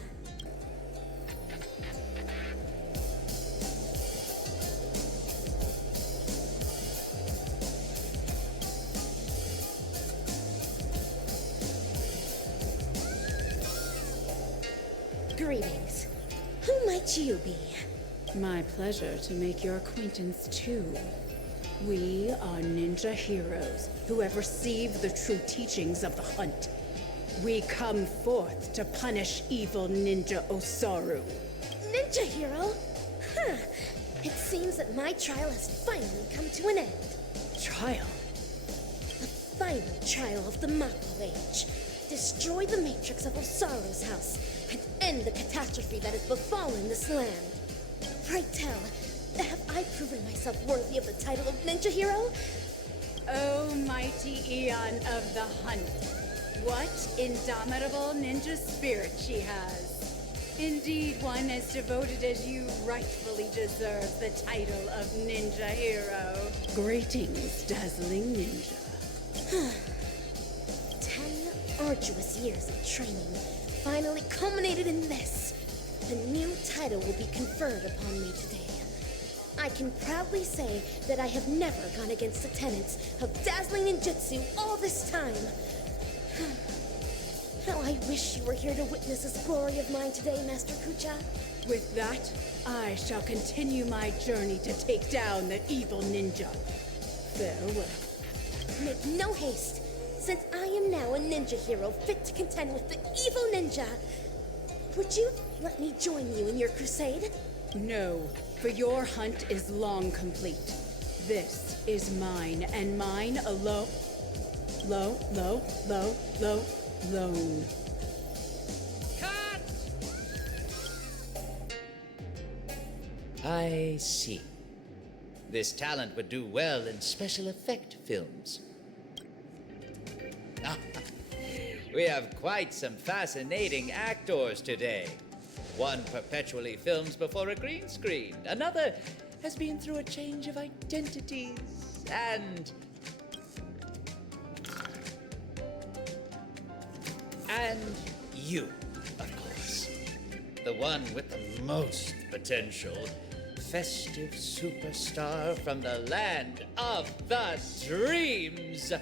Greetings. Who might you be? My pleasure to make your acquaintance too. We are ninja heroes who have received the true teachings of the hunt. We come forth to punish evil Ninja Osaru. Ninja hero? Huh. It seems that my trial has finally come to an end. Trial? The final trial of the Mako Age. Destroy the matrix of Osaru's house and end the catastrophe that has befallen this land. Pray tell, have I proven myself worthy of the title of Ninja Hero? O mighty Eon of the Hunt, what indomitable ninja spirit she has. Indeed, one as devoted as you rightfully deserve the title of Ninja Hero. Greetings, Dazzling Ninja. 10 arduous years of training finally culminated in this. A new title will be conferred upon me today. I can proudly say that I have never gone against the tenets of dazzling ninjutsu all this time. How I wish you were here to witness this glory of mine today, Master Kucha. With that, I shall continue my journey to take down the evil ninja. Farewell. Make no haste, since I am now a ninja hero fit to contend with the evil ninja. Would you let me join you in your crusade? No, for your hunt is long complete. This is mine, and mine alone. Lone. Cut! I see. This talent would do well in special effect films. We have quite some fascinating actors today. One perpetually films before a green screen. Another has been through a change of identities. And you, of course. The one with the most potential. Festive superstar from the land of the dreams.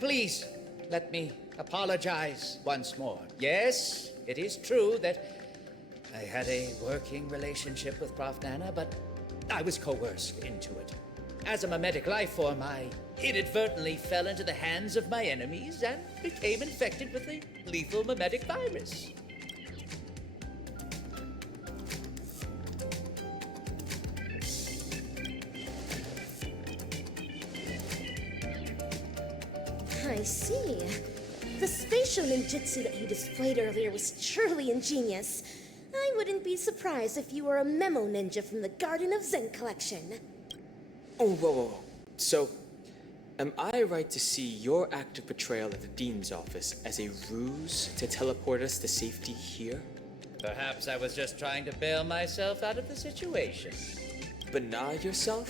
Please, let me apologize once more. Yes, it is true that I had a working relationship with Prof. Nana, but I was coerced into it. As a mimetic life form, I inadvertently fell into the hands of my enemies and became infected with a lethal mimetic virus. I see. The spatial ninjutsu that you displayed earlier was truly ingenious. I wouldn't be surprised if you were a memo ninja from the Garden of Zen collection. Oh, whoa. So, am I right to see your active portrayal of the Dean's office as a ruse to teleport us to safety here? Perhaps I was just trying to bail myself out of the situation. Bana yourself?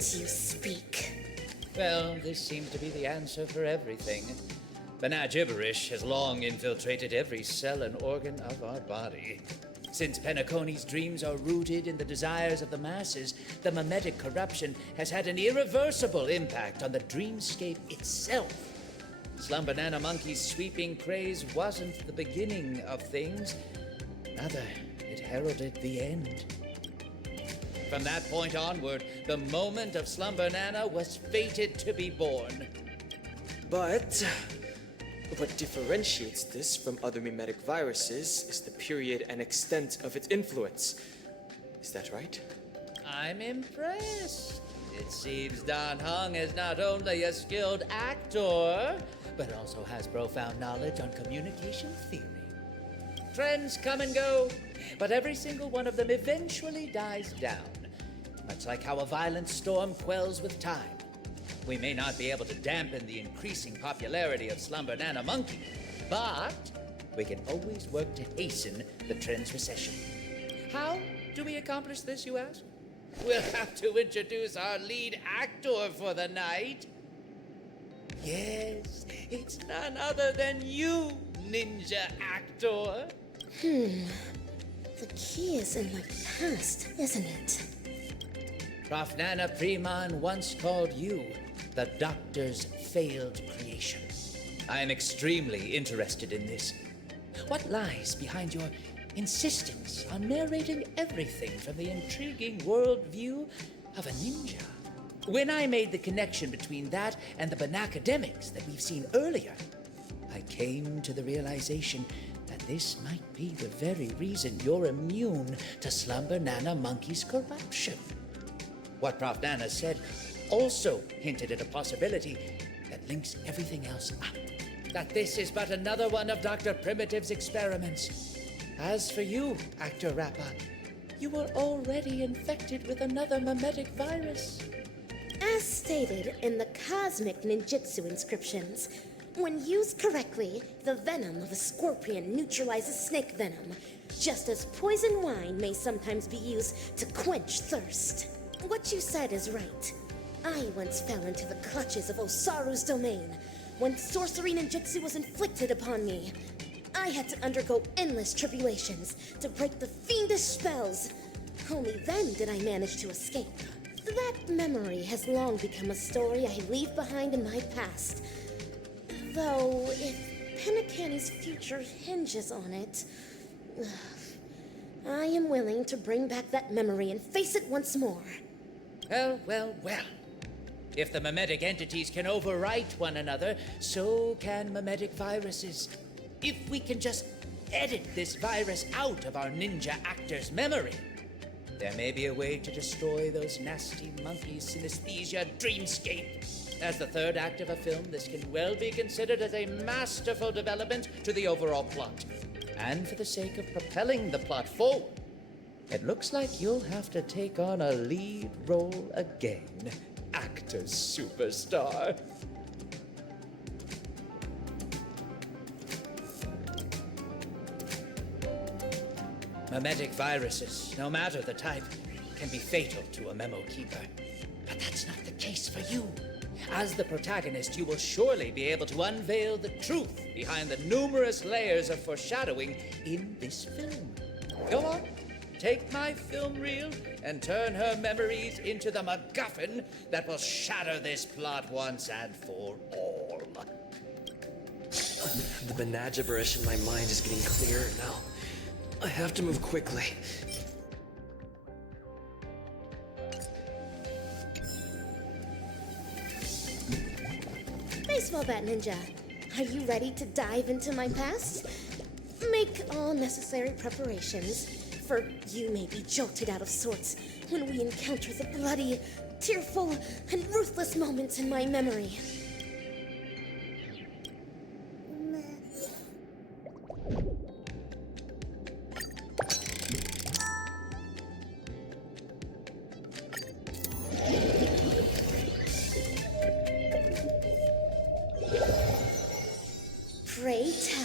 Can't you speak? Well, this seems to be the answer for everything. Banana gibberish has long infiltrated every cell and organ of our body. Since Penaconi's dreams are rooted in the desires of the masses, the mimetic corruption has had an irreversible impact on the dreamscape itself. Slumber Banana Monkey's sweeping craze wasn't the beginning of things. Rather, it heralded the end. From that point onward, the moment of Slumber Banana was fated to be born. But what differentiates this from other mimetic viruses is the period and extent of its influence. Is that right? I'm impressed. It seems Dan Heng is not only a skilled actor, but also has profound knowledge on communication theory. Trends come and go, but every single one of them eventually dies down, much like how a violent storm quells with time. We may not be able to dampen the increasing popularity of Slumber Banana Monkey, but we can always work to hasten the trend's recession. How do we accomplish this, you ask? We'll have to introduce our lead actor for the night. Yes, it's none other than you, ninja actor. The key is in my past, isn't it? Prof. Nana Preman once called you the Doctor's failed creation. I am extremely interested in this. What lies behind your insistence on narrating everything from the intriguing worldview of a ninja? When I made the connection between that and the Banacademics that we've seen earlier, I came to the realization that this might be the very reason you're immune to Slumber Banana Monkey's corruption. What Prof. Nana said also hinted at a possibility that links everything else up. That this is but another one of Dr. Primitive's experiments. As for you, Actor Rappa, you were already infected with another mimetic virus. As stated in the cosmic ninjutsu inscriptions, when used correctly, the venom of a scorpion neutralizes snake venom, just as poison wine may sometimes be used to quench thirst. What you said is right. I once fell into the clutches of Osaru's domain when sorcery ninjutsu was inflicted upon me. I had to undergo endless tribulations to break the fiendish spells. Only then did I manage to escape. That memory has long become a story I leave behind in my past. Though, if Penacani's future hinges on it, I am willing to bring back that memory and face it once more. Well. If the mimetic entities can overwrite one another, so can mimetic viruses. If we can just edit this virus out of our ninja actor's memory, there may be a way to destroy those nasty monkey synesthesia dreamscape. As the third act of a film, this can well be considered as a masterful development to the overall plot. And for the sake of propelling the plot forward, it looks like you'll have to take on a lead role again, actor superstar. Mimetic viruses, no matter the type, can be fatal to a memo keeper. But that's not the case for you. As the protagonist, you will surely be able to unveil the truth behind the numerous layers of foreshadowing in this film. Go on, take my film reel and turn her memories into the MacGuffin that will shatter this plot once and for all. The banana gibberish in my mind is getting clearer now. I have to move quickly. Baseball bat ninja, are you ready to dive into my past? Make all necessary preparations, for you may be jolted out of sorts when we encounter the bloody, tearful, and ruthless moments in my memory. Pray tell,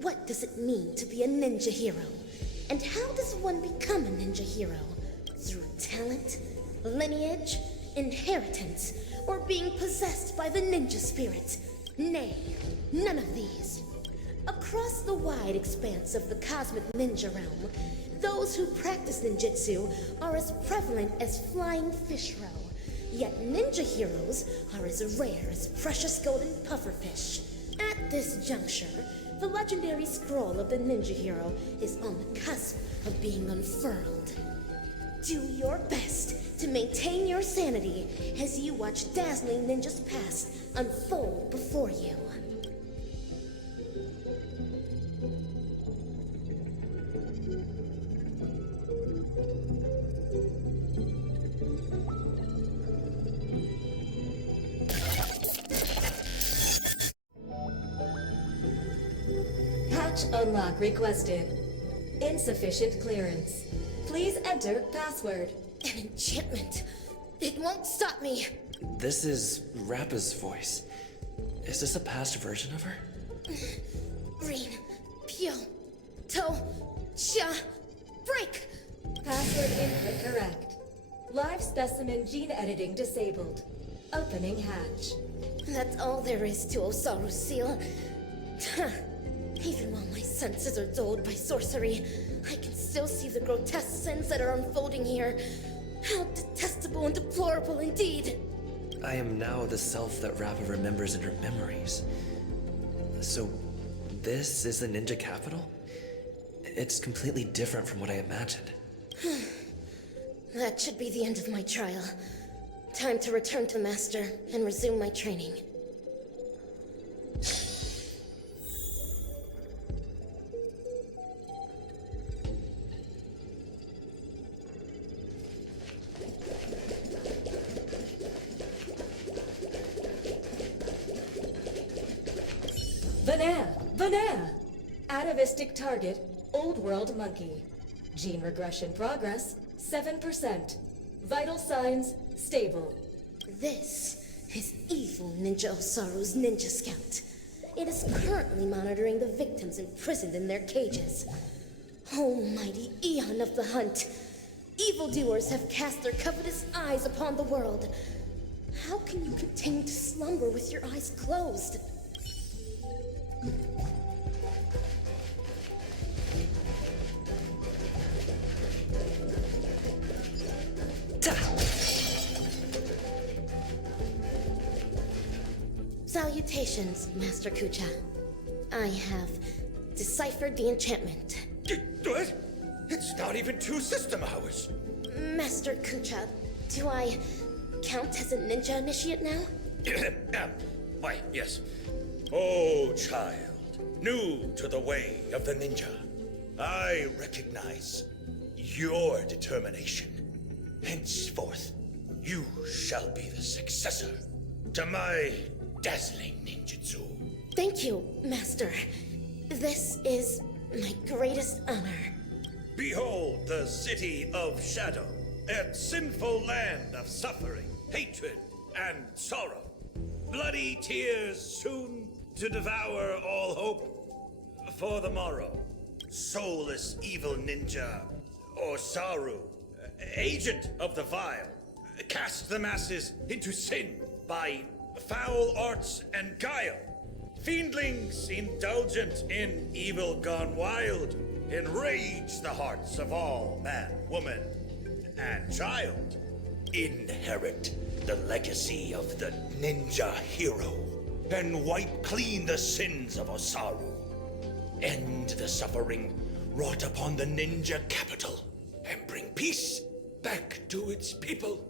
what does it mean to be a ninja hero? And how does one become a ninja hero? Through talent, lineage, inheritance, or being possessed by the ninja spirit. Nay, none of these. Across the wide expanse of the cosmic ninja realm, those who practice ninjutsu are as prevalent as flying fish roe. Yet ninja heroes are as rare as precious golden pufferfish. At this juncture, the legendary scroll of the ninja hero is on the cusp of being unfurled. Do your best to maintain your sanity as you watch dazzling ninjas' past unfold before you. Patch unlock requested. Insufficient clearance. Please enter password. An enchantment. It won't stop me. This is Rappa's voice. Is this a past version of her? Green. Pyo. To. Sha. Break. Password input correct. Live specimen gene editing disabled. Opening hatch. That's all there is to Osaru's seal. Even while my senses are dulled by sorcery, I can still see the grotesque sins that are unfolding here. How detestable and deplorable indeed! I am now the self that Rappa remembers in her memories. So, this is the ninja capital? It's completely different from what I imagined. That should be the end of my trial. Time to return to Master and resume my training. Banana! Atavistic target, Old World Monkey. Gene regression progress, 7%. Vital signs, stable. This is evil Ninja Osaru's Ninja Scout. It is currently monitoring the victims imprisoned in their cages. Almighty Eon of the Hunt! Evildoers have cast their covetous eyes upon the world. How can you continue to slumber with your eyes closed? Salutations, Master Kucha. I have deciphered the enchantment. What? It's not even 2 system hours. Master Kucha, do I count as a ninja initiate now? Why, yes. Oh, child, new to the way of the ninja. I recognize your determination. Henceforth, you shall be the successor to my dazzling ninjutsu. Thank you, Master. This is my greatest honor. Behold the city of shadow, a sinful land of suffering, hatred, and sorrow. Bloody tears soon to devour all hope for the morrow. Soulless evil ninja, Osaru, agent of the vile, cast the masses into sin by foul arts and guile. Fiendlings indulgent in evil gone wild enrage the hearts of all man, woman, and child. Inherit the legacy of the ninja hero and wipe clean the sins of Osaru. End the suffering wrought upon the ninja capital and bring peace back to its people.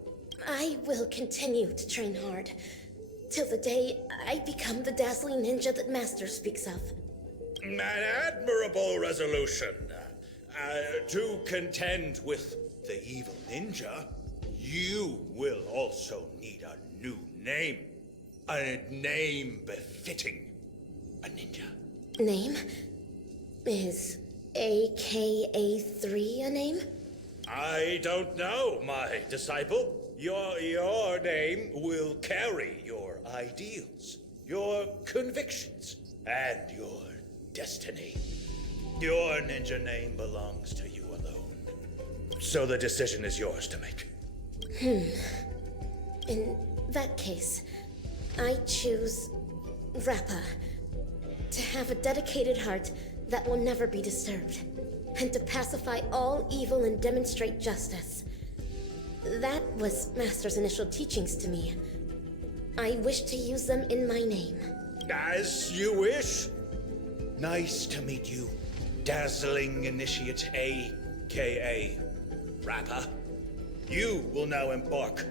I will continue to train hard till the day I become the dazzling ninja that Master speaks of. An admirable resolution. To contend with the evil ninja, you will also need a new name. A name befitting a ninja. Name? Is AKA3 a name? I don't know, my disciple. Your name will carry your ideals, your convictions, and your destiny. Your ninja name belongs to you alone. So the decision is yours to make. In that case, I choose Rappa. To have a dedicated heart that will never be disturbed, and to pacify all evil and demonstrate justice. That was Master's initial teachings to me. I wish to use them in my name. As you wish. Nice to meet you, dazzling initiate A.K.A. Rapper. You will now embark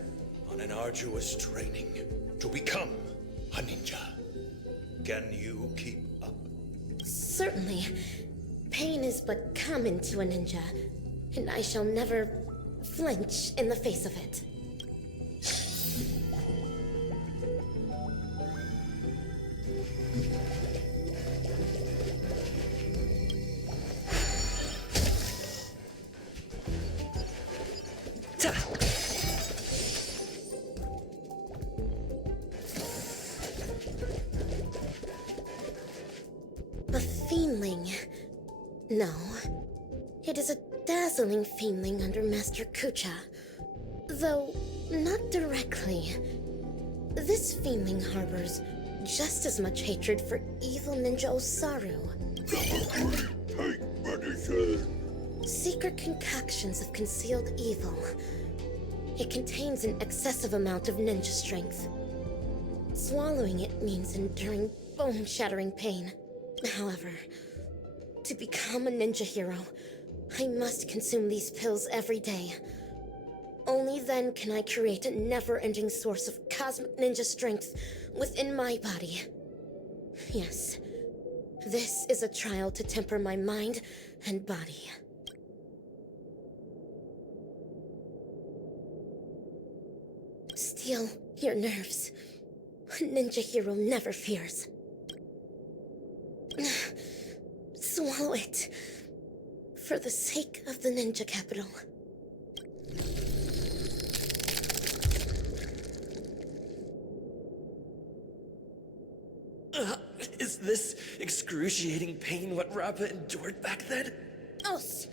on an arduous training to become a ninja. Can you keep up? Certainly. Pain is but common to a ninja, and I shall never flinch in the face of it. A fiendling. No. It is a dazzling fiendling under Master Kucha. Though, not directly. This fiendling harbors just as much hatred for evil ninja Osaru. Take medicine! Secret concoctions of concealed evil. It contains an excessive amount of ninja strength. Swallowing it means enduring bone-shattering pain. However, to become a ninja hero, I must consume these pills every day. Only then can I create a never-ending source of cosmic ninja strength within my body. Yes, this is a trial to temper my mind and body. Steel your nerves. A ninja hero never fears. Swallow it. For the sake of the ninja capital. Is this excruciating pain what Rappa endured back then? Os!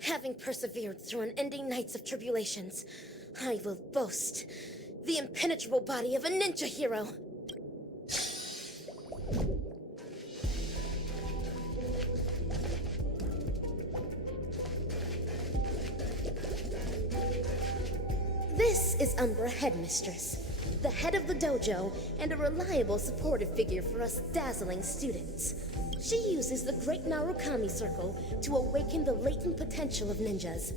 Having persevered through unending nights of tribulations, I will boast the impenetrable body of a ninja hero. This is Umbra Headmistress, the head of the dojo and a reliable supportive figure for us dazzling students. She uses the Great Narukami Circle to awaken the latent potential of ninjas.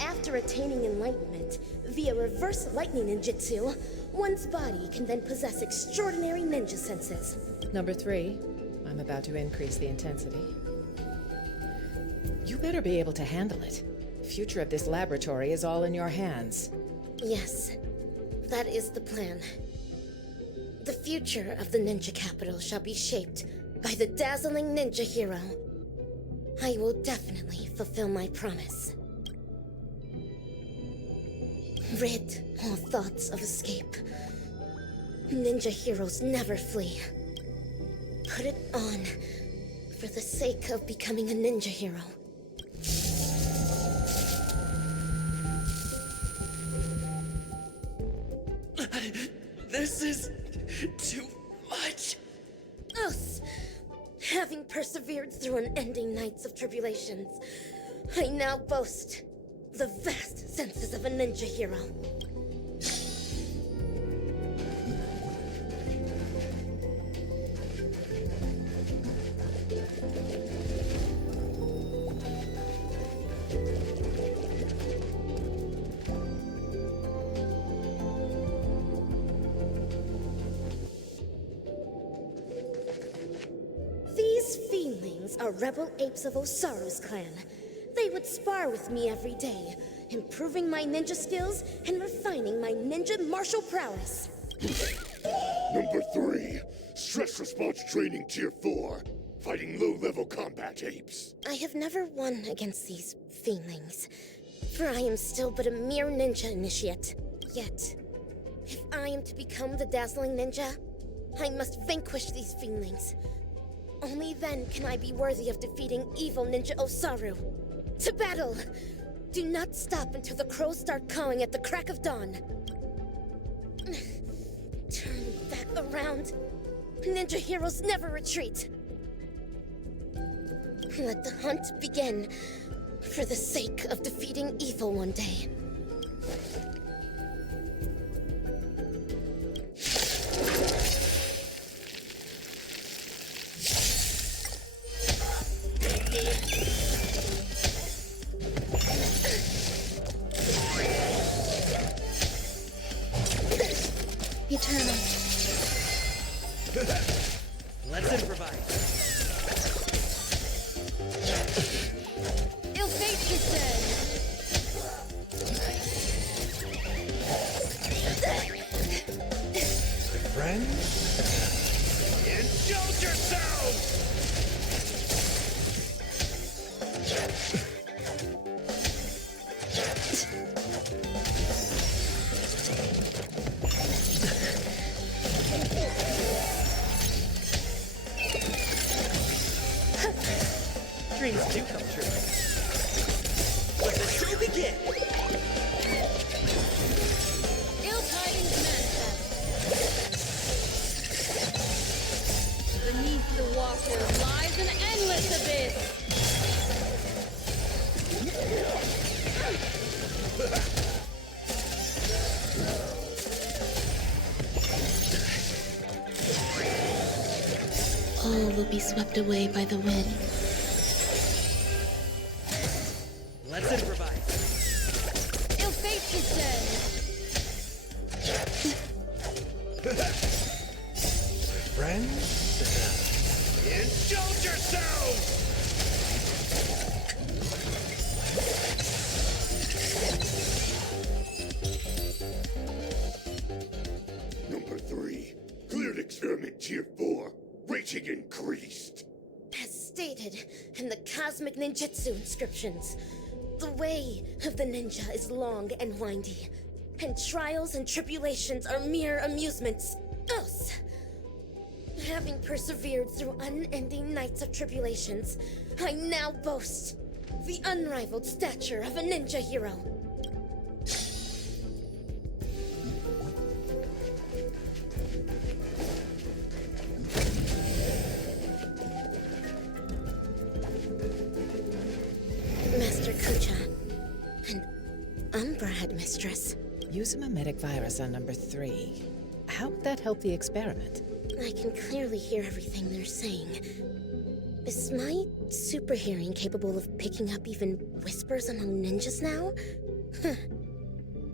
After attaining enlightenment via reverse lightning ninjutsu, one's body can then possess extraordinary ninja senses. Number 3, I'm about to increase the intensity. You better be able to handle it. The future of this laboratory is all in your hands. Yes, that is the plan. The future of the ninja capital shall be shaped by the dazzling ninja hero. I will definitely fulfill my promise. Rid all thoughts of escape. Ninja heroes never flee. Put it on for the sake of becoming a ninja hero. This is too much. Us! Having persevered through unending nights of tribulations, I now boast the vast senses of a ninja hero. These fiendlings are rebel apes of Osaru's clan. They would spar with me every day, improving my ninja skills and refining my ninja martial prowess. Number 3, stress response training tier 4, fighting low-level combat apes. I have never won against these fiendlings, for I am still but a mere ninja initiate. Yet, if I am to become the dazzling ninja, I must vanquish these fiendlings. Only then can I be worthy of defeating evil ninja Osaru. To battle! Do not stop until the crows start cawing at the crack of dawn. around. Ninja heroes never retreat. Let the hunt begin, for the sake of defeating evil one day. Eternal. Let's improvise. Ill fate descend. Friends? Indulge yourselves! Dreams do come true. Let the show begin! Ill tidings manifest. Beneath the water lies an endless abyss. All will be swept away by the wind. Let's improvise. Ill fate descend. Friends? Indulge yourselves! Number 3. Cleared experiment tier 4. Rating increased. As stated in the cosmic ninjutsu inscriptions, the way of the ninja is long and windy, and trials and tribulations are mere amusements. Thus, having persevered through unending nights of tribulations, I now boast the unrivaled stature of a ninja hero. Master Kucha, an Umbra headmistress. Use a mimetic virus on number 3. How would that help the experiment? I can clearly hear everything they're saying. Is my super hearing capable of picking up even whispers among ninjas now? Huh.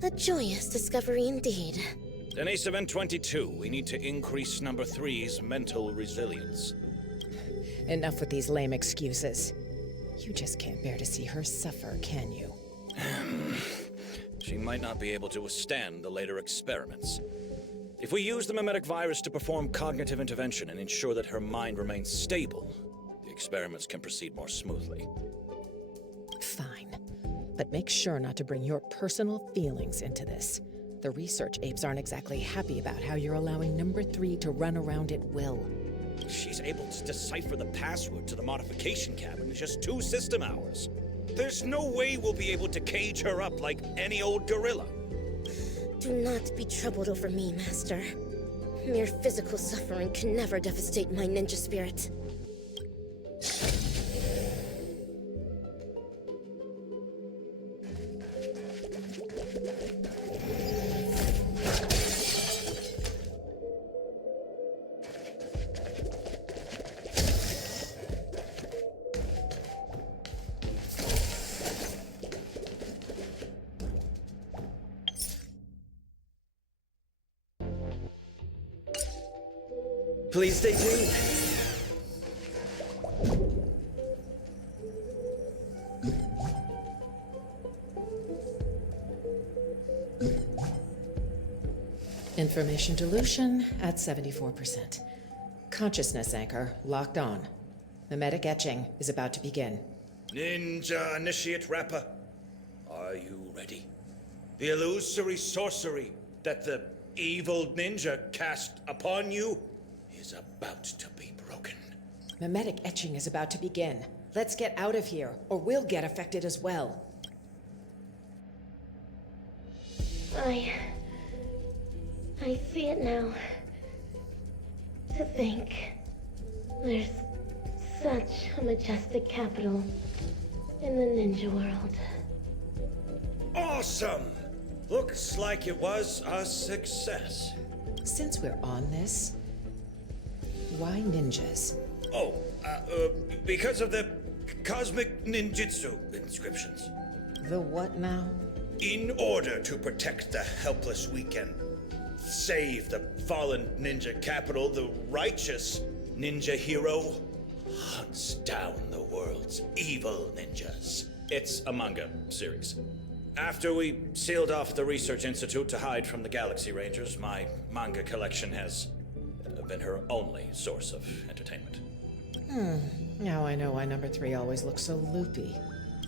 A joyous discovery indeed. Denise Event 22, we need to increase number 3's mental resilience. Enough with these lame excuses. You just can't bear to see her suffer, can you? She might not be able to withstand the later experiments. If we use the mimetic virus to perform cognitive intervention and ensure that her mind remains stable, the experiments can proceed more smoothly. Fine. But make sure not to bring your personal feelings into this. The research apes aren't exactly happy about how you're allowing number 3 to run around at will. She's able to decipher the password to the modification cabin in just 2 system hours. There's no way we'll be able to cage her up like any old gorilla. Do not be troubled over me, Master. Mere physical suffering can never devastate my ninja spirit. Please stay tuned. Information dilution at 74%. Consciousness anchor locked on. Mimetic etching is about to begin. Ninja Initiate Rapper, are you ready? The illusory sorcery that the evil ninja cast upon you is about to be broken. Mimetic etching is about to begin. Let's get out of here, or we'll get affected as well. I see it now. To think there's such a majestic capital in the ninja world. Awesome! Looks like it was a success. Since we're on this, why ninjas? Oh, because of the cosmic ninjutsu inscriptions. The what now? In order to protect the helpless weak and save the fallen ninja capital, the righteous ninja hero hunts down the world's evil ninjas. It's a manga series. After we sealed off the research institute to hide from the Galaxy Rangers, my manga collection has been her only source of entertainment. Now I know why number 3 always looks so loopy.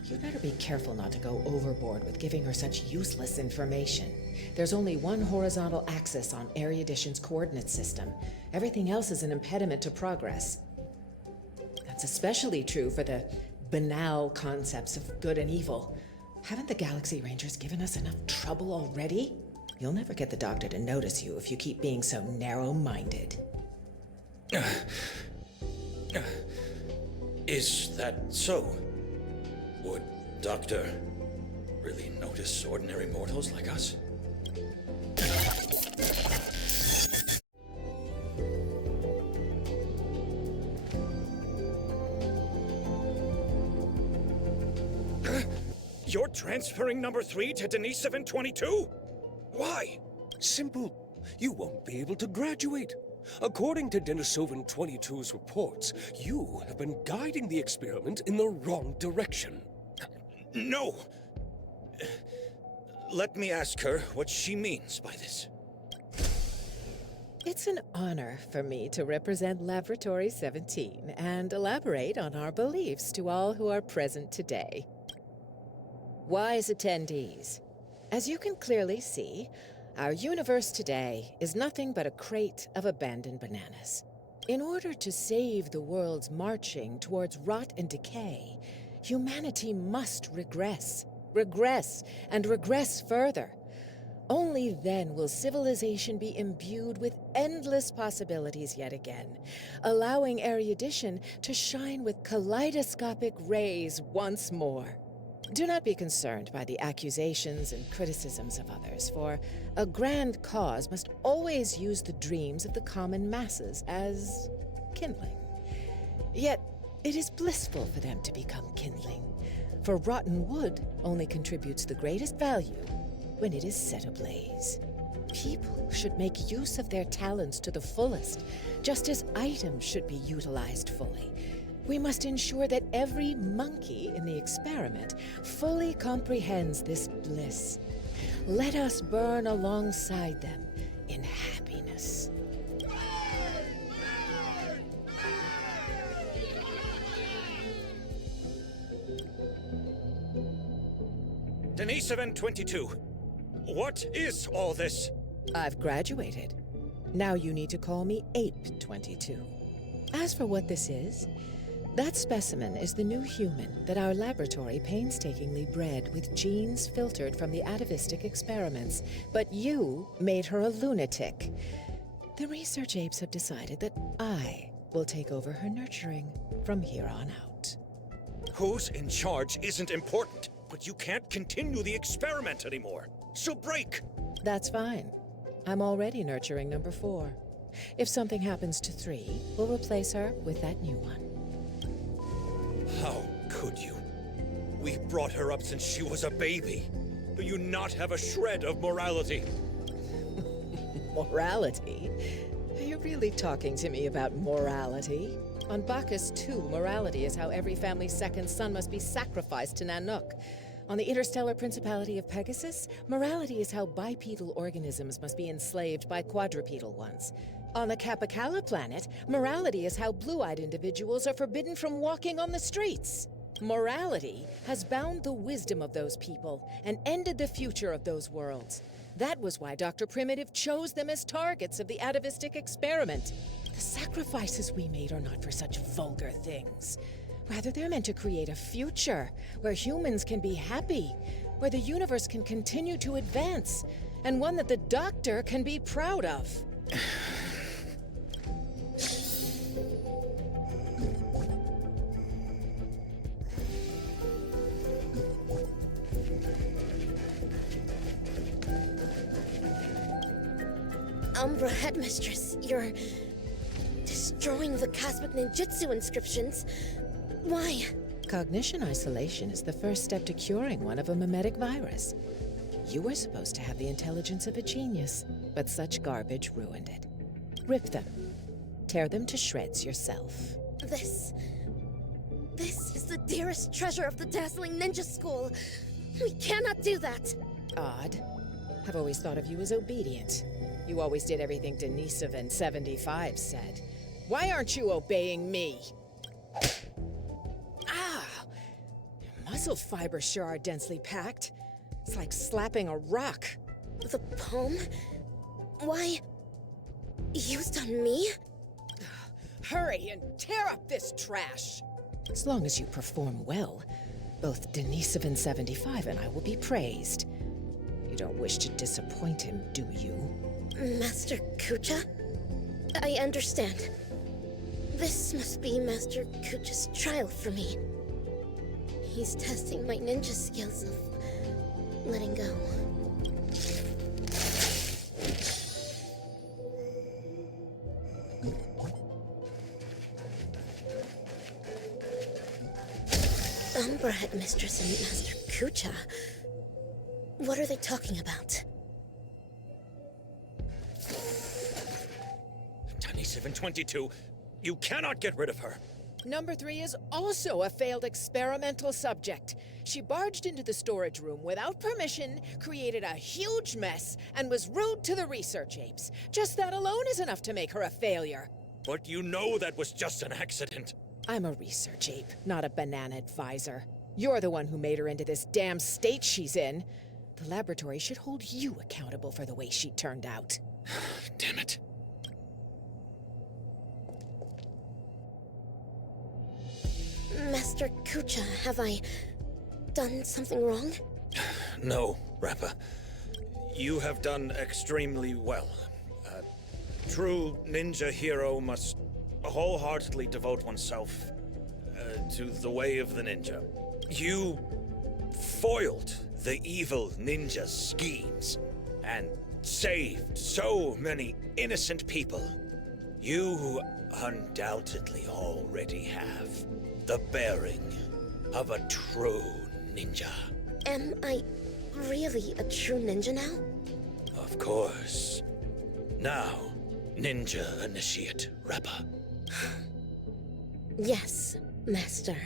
You'd better be careful not to go overboard with giving her such useless information. There's only one horizontal axis on Erudition's coordinate system. Everything else is an impediment to progress. That's especially true for the banal concepts of good and evil. Haven't the Galaxy Rangers given us enough trouble already? You'll never get the Doctor to notice you if you keep being so narrow-minded. Is that so? Would Doctor really notice ordinary mortals like us? You're transferring number 3 to Denisovin 22? Why? Simple. You won't be able to graduate. According to Denisovin 22's reports, you have been guiding the experiment in the wrong direction. No! Let me ask her what she means by this. It's an honor for me to represent Laboratory 17 and elaborate on our beliefs to all who are present today. Wise attendees, as you can clearly see, our universe today is nothing but a crate of abandoned bananas. In order to save the world's marching towards rot and decay, humanity must regress, and regress further. Only then will civilization be imbued with endless possibilities yet again, allowing erudition to shine with kaleidoscopic rays once more. Do not be concerned by the accusations and criticisms of others, for a grand cause must always use the dreams of the common masses as kindling. Yet, it is blissful for them to become kindling, for rotten wood only contributes the greatest value when it is set ablaze. People should make use of their talents to the fullest, just as items should be utilized fully. We must ensure that every monkey in the experiment fully comprehends this bliss. Let us burn alongside them in happiness. Denisovin 22, what is all this? I've graduated. Now you need to call me Ape 22. As for what this is, that specimen is the new human that our laboratory painstakingly bred with genes filtered from the atavistic experiments, but you made her a lunatic. The research apes have decided that I will take over her nurturing from here on out. Who's in charge isn't important, but you can't continue the experiment anymore. So break! That's fine. I'm already nurturing number 4. If something happens to 3, we'll replace her with that new one. How could you? We brought her up since she was a baby. Do you not have a shred of morality? Morality? Are you really talking to me about morality? On Bacchus 2, morality is how every family's second son must be sacrificed to Nanook. On the interstellar principality of Pegasus, morality is how bipedal organisms must be enslaved by quadrupedal ones. On the Capicala planet, morality is how blue-eyed individuals are forbidden from walking on the streets. Morality has bound the wisdom of those people and ended the future of those worlds. That was why Dr. Primitive chose them as targets of the atavistic experiment. The sacrifices we made are not for such vulgar things. Rather, they're meant to create a future where humans can be happy, where the universe can continue to advance, and one that the Doctor can be proud of. Umbra Headmistress, you're destroying the cosmic ninjutsu inscriptions. Why? Cognition isolation is the first step to curing one of a mimetic virus. You were supposed to have the intelligence of a genius, but such garbage ruined it. Rip them. Tear them to shreds yourself. This is the dearest treasure of the dazzling ninja school. We cannot do that. Odd. I've always thought of you as obedient. You always did everything Denisovan 75 said. Why aren't you obeying me? Ah! Your muscle fibers sure are densely packed. It's like slapping a rock. The palm? Why? Used on me? Hurry and tear up this trash! As long as you perform well, both Denisovan 75 and I will be praised. You don't wish to disappoint him, do you? Master Kucha? I understand. This must be Master Kucha's trial for me. He's testing my ninja skills of letting go. Umbra Headmistress and Master Kucha. What are they talking about? 2722, you cannot get rid of her. Number 3 is also a failed experimental subject. She barged into the storage room without permission, created a huge mess, and was rude to the research apes. Just that alone is enough to make her a failure. But you know that was just an accident. I'm a research ape, not a banana advisor. You're the one who made her into this damn state she's in. The laboratory should hold you accountable for the way she turned out. Damn it. Master Kucha, have I done something wrong? No, Rappa. You have done extremely well. A true ninja hero must wholeheartedly devote oneself to the way of the ninja. You foiled the evil ninja's schemes and saved so many innocent people. You undoubtedly already have the bearing of a true ninja. Am I really a true ninja now? Of course. Now, ninja initiate, Rappa. Yes, Master.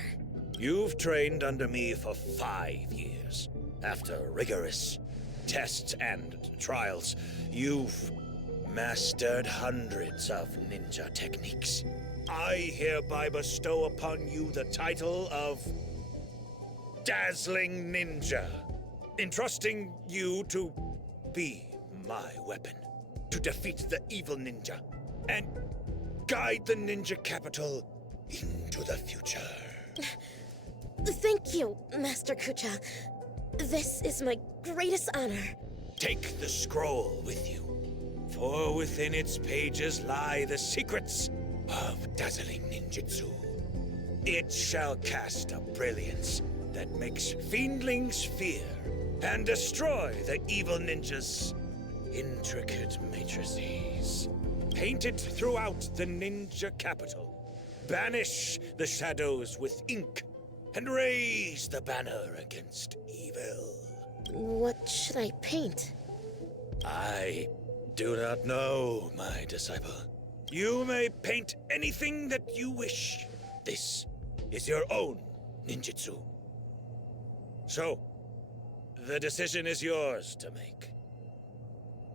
You've trained under me for 5 years. After rigorous tests and trials, you've mastered hundreds of ninja techniques. I hereby bestow upon you the title of Dazzling Ninja, entrusting you to be my weapon, to defeat the evil ninja, and guide the ninja capital into the future. Thank you, Master Kucha. This is my greatest honor. Take the scroll with you, for within its pages lie the secrets of dazzling ninjutsu. It shall cast a brilliance that makes fiendlings fear and destroy the evil ninja's intricate matrices. Paint it throughout the ninja capital. Banish the shadows with ink and raise the banner against evil. What should I paint? I do not know, my disciple. You may paint anything that you wish. This is your own ninjutsu. So, the decision is yours to make.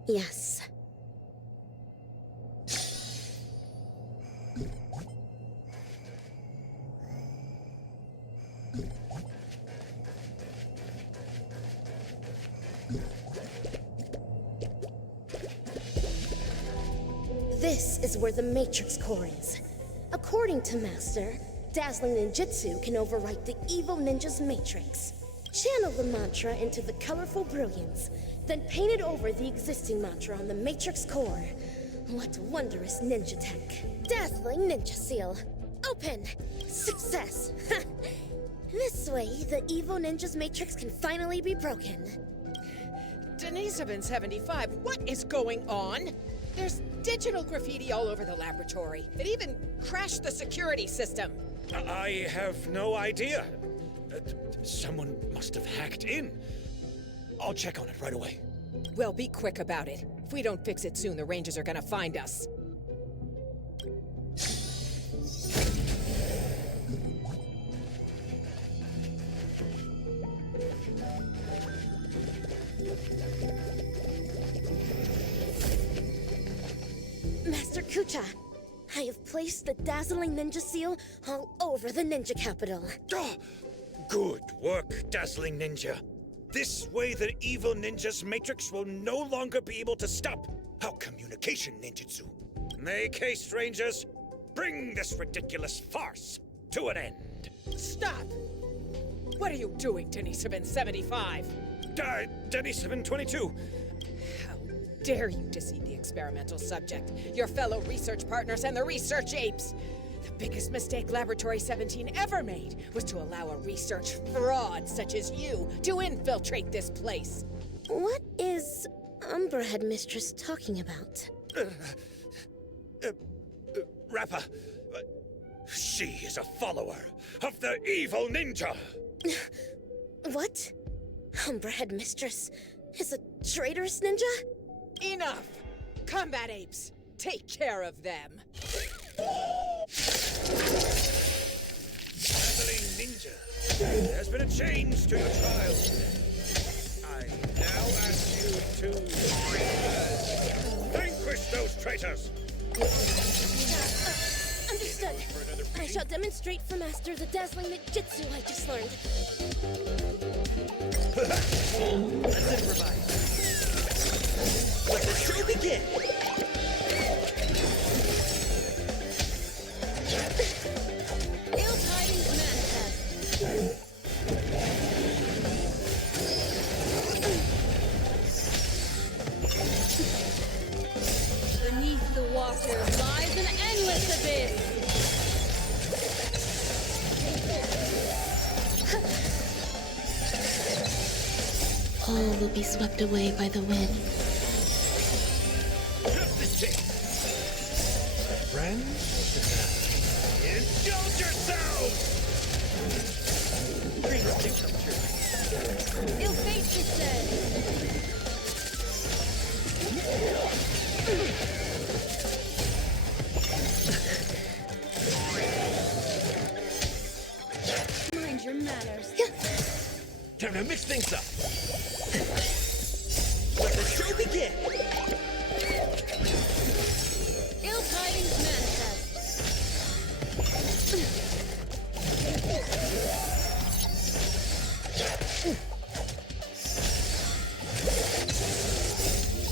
Yes. This is where the Matrix Core is. According to Master, dazzling ninjutsu can overwrite the evil ninja's matrix. Channel the mantra into the colorful brilliance, then paint it over the existing mantra on the Matrix Core. What wondrous ninja tech. Dazzling ninja seal. Open! Success! This way, the evil ninja's matrix can finally be broken. Denisovan 75, what is going on? There's digital graffiti all over the laboratory. It even crashed the security system. I have no idea. Someone must have hacked in. I'll check on it right away. Well, be quick about it. If we don't fix it soon, the Rangers are gonna find us. Master Kucha, I have placed the dazzling ninja seal all over the ninja capital. Oh, good work, Dazzling Ninja. This way the evil ninja's matrix will no longer be able to stop our communication ninjutsu. Make haste, Rangers. Bring this ridiculous farce to an end. Stop! What are you doing, Denisovan 75? Denisovan 22. How dare you deceive the experimental subject, your fellow research partners, and the research apes? The biggest mistake Laboratory 17 ever made was to allow a research fraud such as you to infiltrate this place. What is Umbra Headmistress talking about? Rappa, she is a follower of the evil ninja. What? Umbra Headmistress is a traitorous ninja? Enough! Combat apes, take care of them. Dazzling Ninja, there has been a change to your trial. I now ask you to vanquish those traitors. Understood. I shall demonstrate for Master the dazzling ninjutsu I just learned. Let's improvise. Let the show begin! Ill tidings manifest. Beneath the water lies an endless abyss. All will be swept away by the wind. Friends? Indulge yourselves! Dreams can come true. Ill fate, she said. Mind your manners. Time to mix things up. Let the show begin! Ill tidings manifest.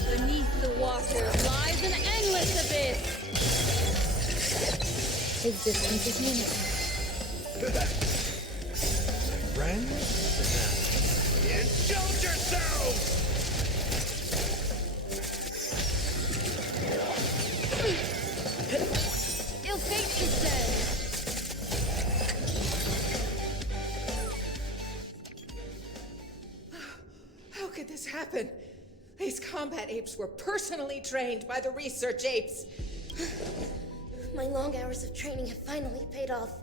Beneath the water lies an endless abyss. Existence is meaningless. Friends? Indulge yourselves! Ill fate, she said. How could this happen? These combat apes were personally trained by the research apes. My long hours of training have finally paid off.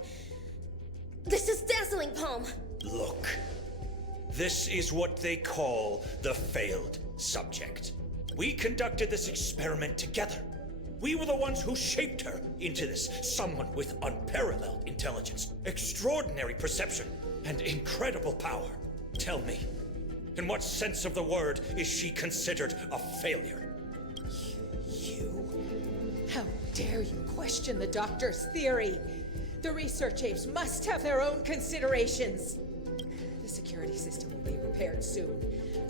This is dazzling, Palm. Look. This is what they call the failed subject. We conducted this experiment together. We were the ones who shaped her into this someone with unparalleled intelligence, extraordinary perception, and incredible power. Tell me, in what sense of the word is she considered a failure? You? How dare you question the doctor's theory? The research apes must have their own considerations. The security system will be repaired soon.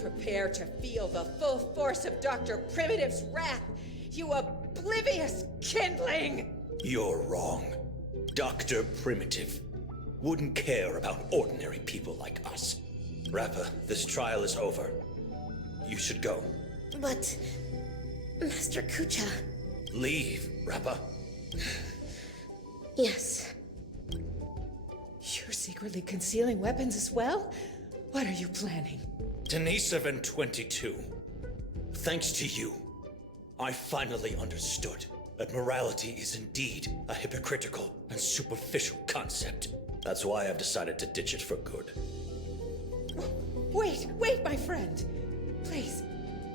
Prepare to feel the full force of Dr. Primitive's wrath, you oblivious kindling! You're wrong. Dr. Primitive wouldn't care about ordinary people like us. Rappa, this trial is over. You should go. But, Master Kucha. Leave, Rappa. Yes. You're secretly concealing weapons as well? What are you planning? Denisovan 22. Thanks to you, I finally understood that morality is indeed a hypocritical and superficial concept. That's why I've decided to ditch it for good. Wait, my friend. Please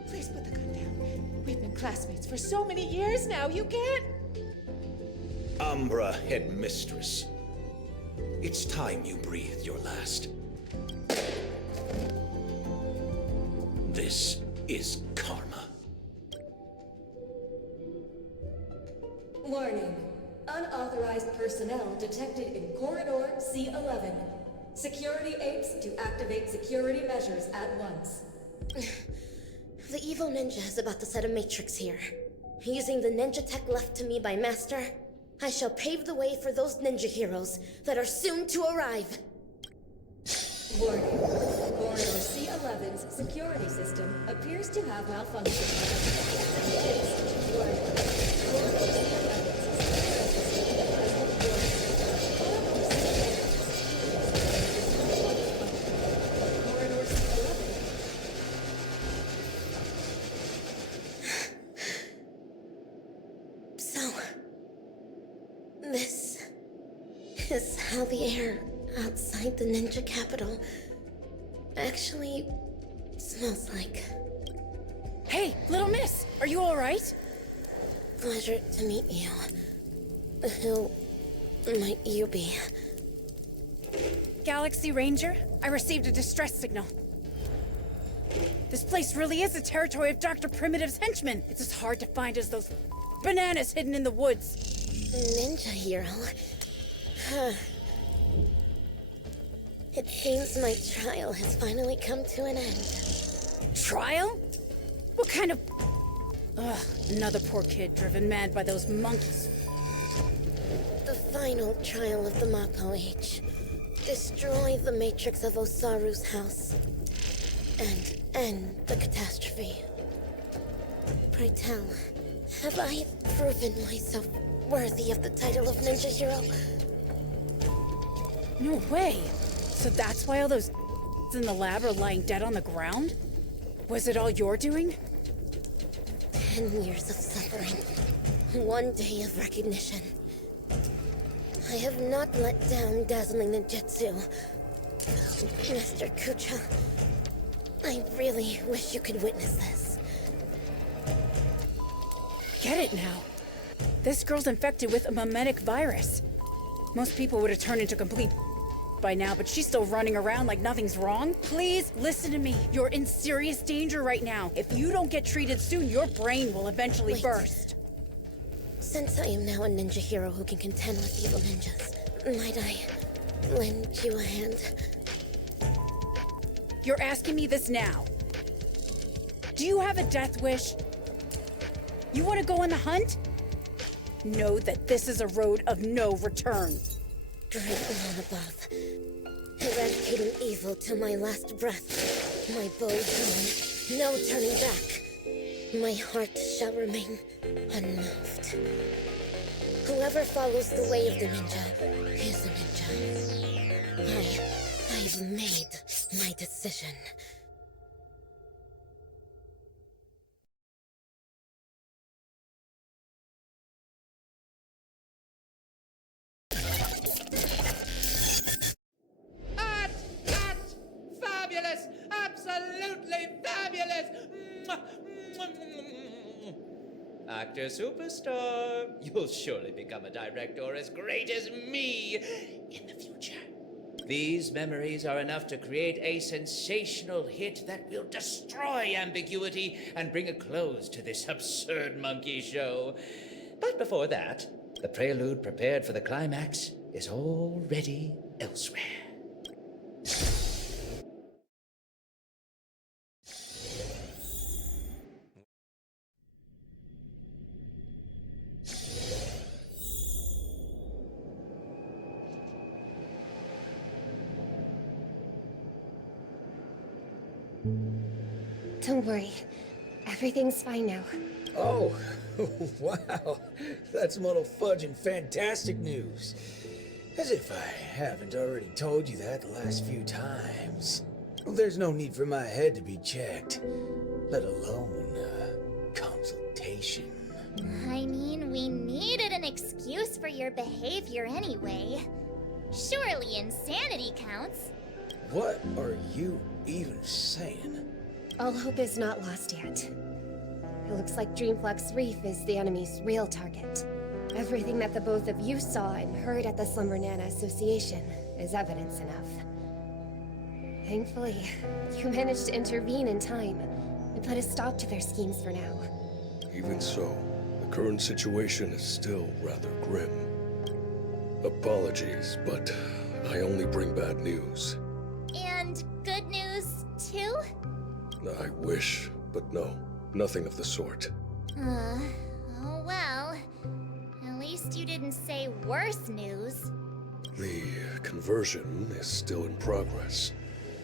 put the gun down. We've been classmates for so many years now, you can't... Umbra Headmistress, it's time you breathed your last. This is karma. Warning. Unauthorized personnel detected in Corridor C11. Security apes to activate security measures at once. The evil ninja is about to set a matrix here. Using the ninja tech left to me by Master, I shall pave the way for those ninja heroes that are soon to arrive. Warning. Corridor C11's security system appears to have malfunctioned. Warning. Corridor C11's security system has Corridor C11. So, this is how the air outside the ninja capital actually smells like. Hey, little miss, are you all right? Pleasure to meet you. Who might you be? Galaxy Ranger, I received a distress signal. This place really is the territory of Dr. Primitive's henchmen. It's as hard to find as those bananas hidden in the woods. Ninja hero? Huh. It seems my trial has finally come to an end. Trial? What kind of... Ugh, another poor kid driven mad by those monkeys. The final trial of the Mako Age. Destroy the matrix of Osaru's house. And end the catastrophe. Pray tell, have I proven myself worthy of the title of Ninja Hero? No way. So that's why all those in the lab are lying dead on the ground? Was it all your doing? 10 years of suffering. 1 day of recognition. I have not let down dazzling ninjutsu. Master Kucha, I really wish you could witness this. Get it now. This girl's infected with a mimetic virus. Most people would have turned into complete by now, but she's still running around like nothing's wrong. Please listen to me. You're in serious danger right now. If you don't get treated soon, your brain will eventually burst. Since I am now a ninja hero who can contend with evil ninjas, might I lend you a hand? You're asking me this now. Do you have a death wish? You want to go on the hunt? Know that this is a road of no return. Great one above, eradicating evil till my last breath. My bow drawn, no turning back. My heart shall remain unmoved. Whoever follows the way of the ninja is a ninja. I've made my decision. Fabulous! Absolutely fabulous! Actor superstar, you'll surely become a director as great as me in the future. These memories are enough to create a sensational hit that will destroy ambiguity and bring a close to this absurd monkey show. But before that, the prelude prepared for the climax is already elsewhere. Don't worry. Everything's fine now. Oh, wow. That's muddle fudging fantastic news. As if I haven't already told you that the last few times. There's no need for my head to be checked, let alone consultation. vacation. I mean, we needed an excuse for your behavior anyway. Surely insanity counts. What are you even saying? All hope is not lost yet. It looks like Dreamflux Reef is the enemy's real target. Everything that the both of you saw and heard at the Slumber Nana Association is evidence enough. Thankfully, you managed to intervene in time and put a stop to their schemes for now. Even so, the current situation is still rather grim. Apologies, but I only bring bad news. And good news, too? I wish, but no, nothing of the sort. Oh well. At least you didn't say worse news. The conversion is still in progress.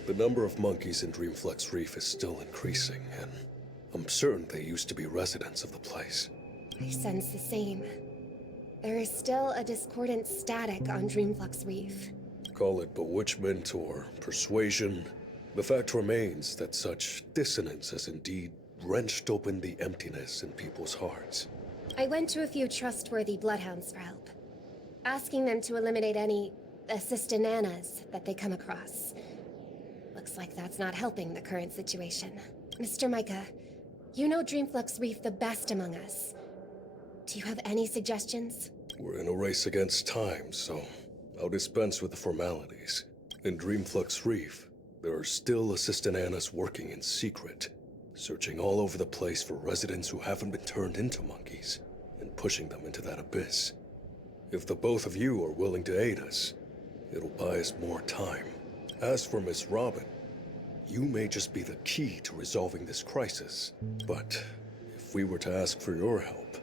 The number of monkeys in Dreamflux Reef is still increasing, and I'm certain they used to be residents of the place. I sense the same. There is still a discordant static on Dreamflux Reef. Call it bewitchment or persuasion. The fact remains that such dissonance has indeed wrenched open the emptiness in people's hearts. I went to a few trustworthy bloodhounds for help, asking them to eliminate any assistananas that they come across. Looks like that's not helping the current situation. Mr. Micah, you know Dreamflux Reef the best among us. Do you have any suggestions? We're in a race against time, so I'll dispense with the formalities. In Dreamflux Reef, there are still assistananas working in secret, searching all over the place for residents who haven't been turned into monkeys, and pushing them into that abyss. If the both of you are willing to aid us, it'll buy us more time. As for Miss Robin, you may just be the key to resolving this crisis, but if we were to ask for your help,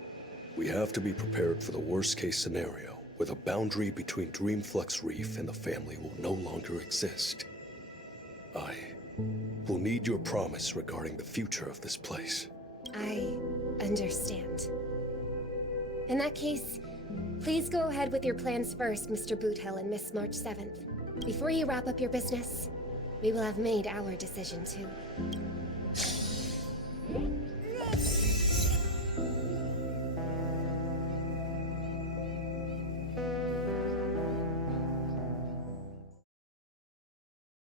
we have to be prepared for the worst-case scenario, where the boundary between Dreamflux Reef and the family will no longer exist. I will need your promise regarding the future of this place. I understand. In that case, please go ahead with your plans first, Mr. Boothill and Miss March 7th. Before you wrap up your business, we will have made our decision too.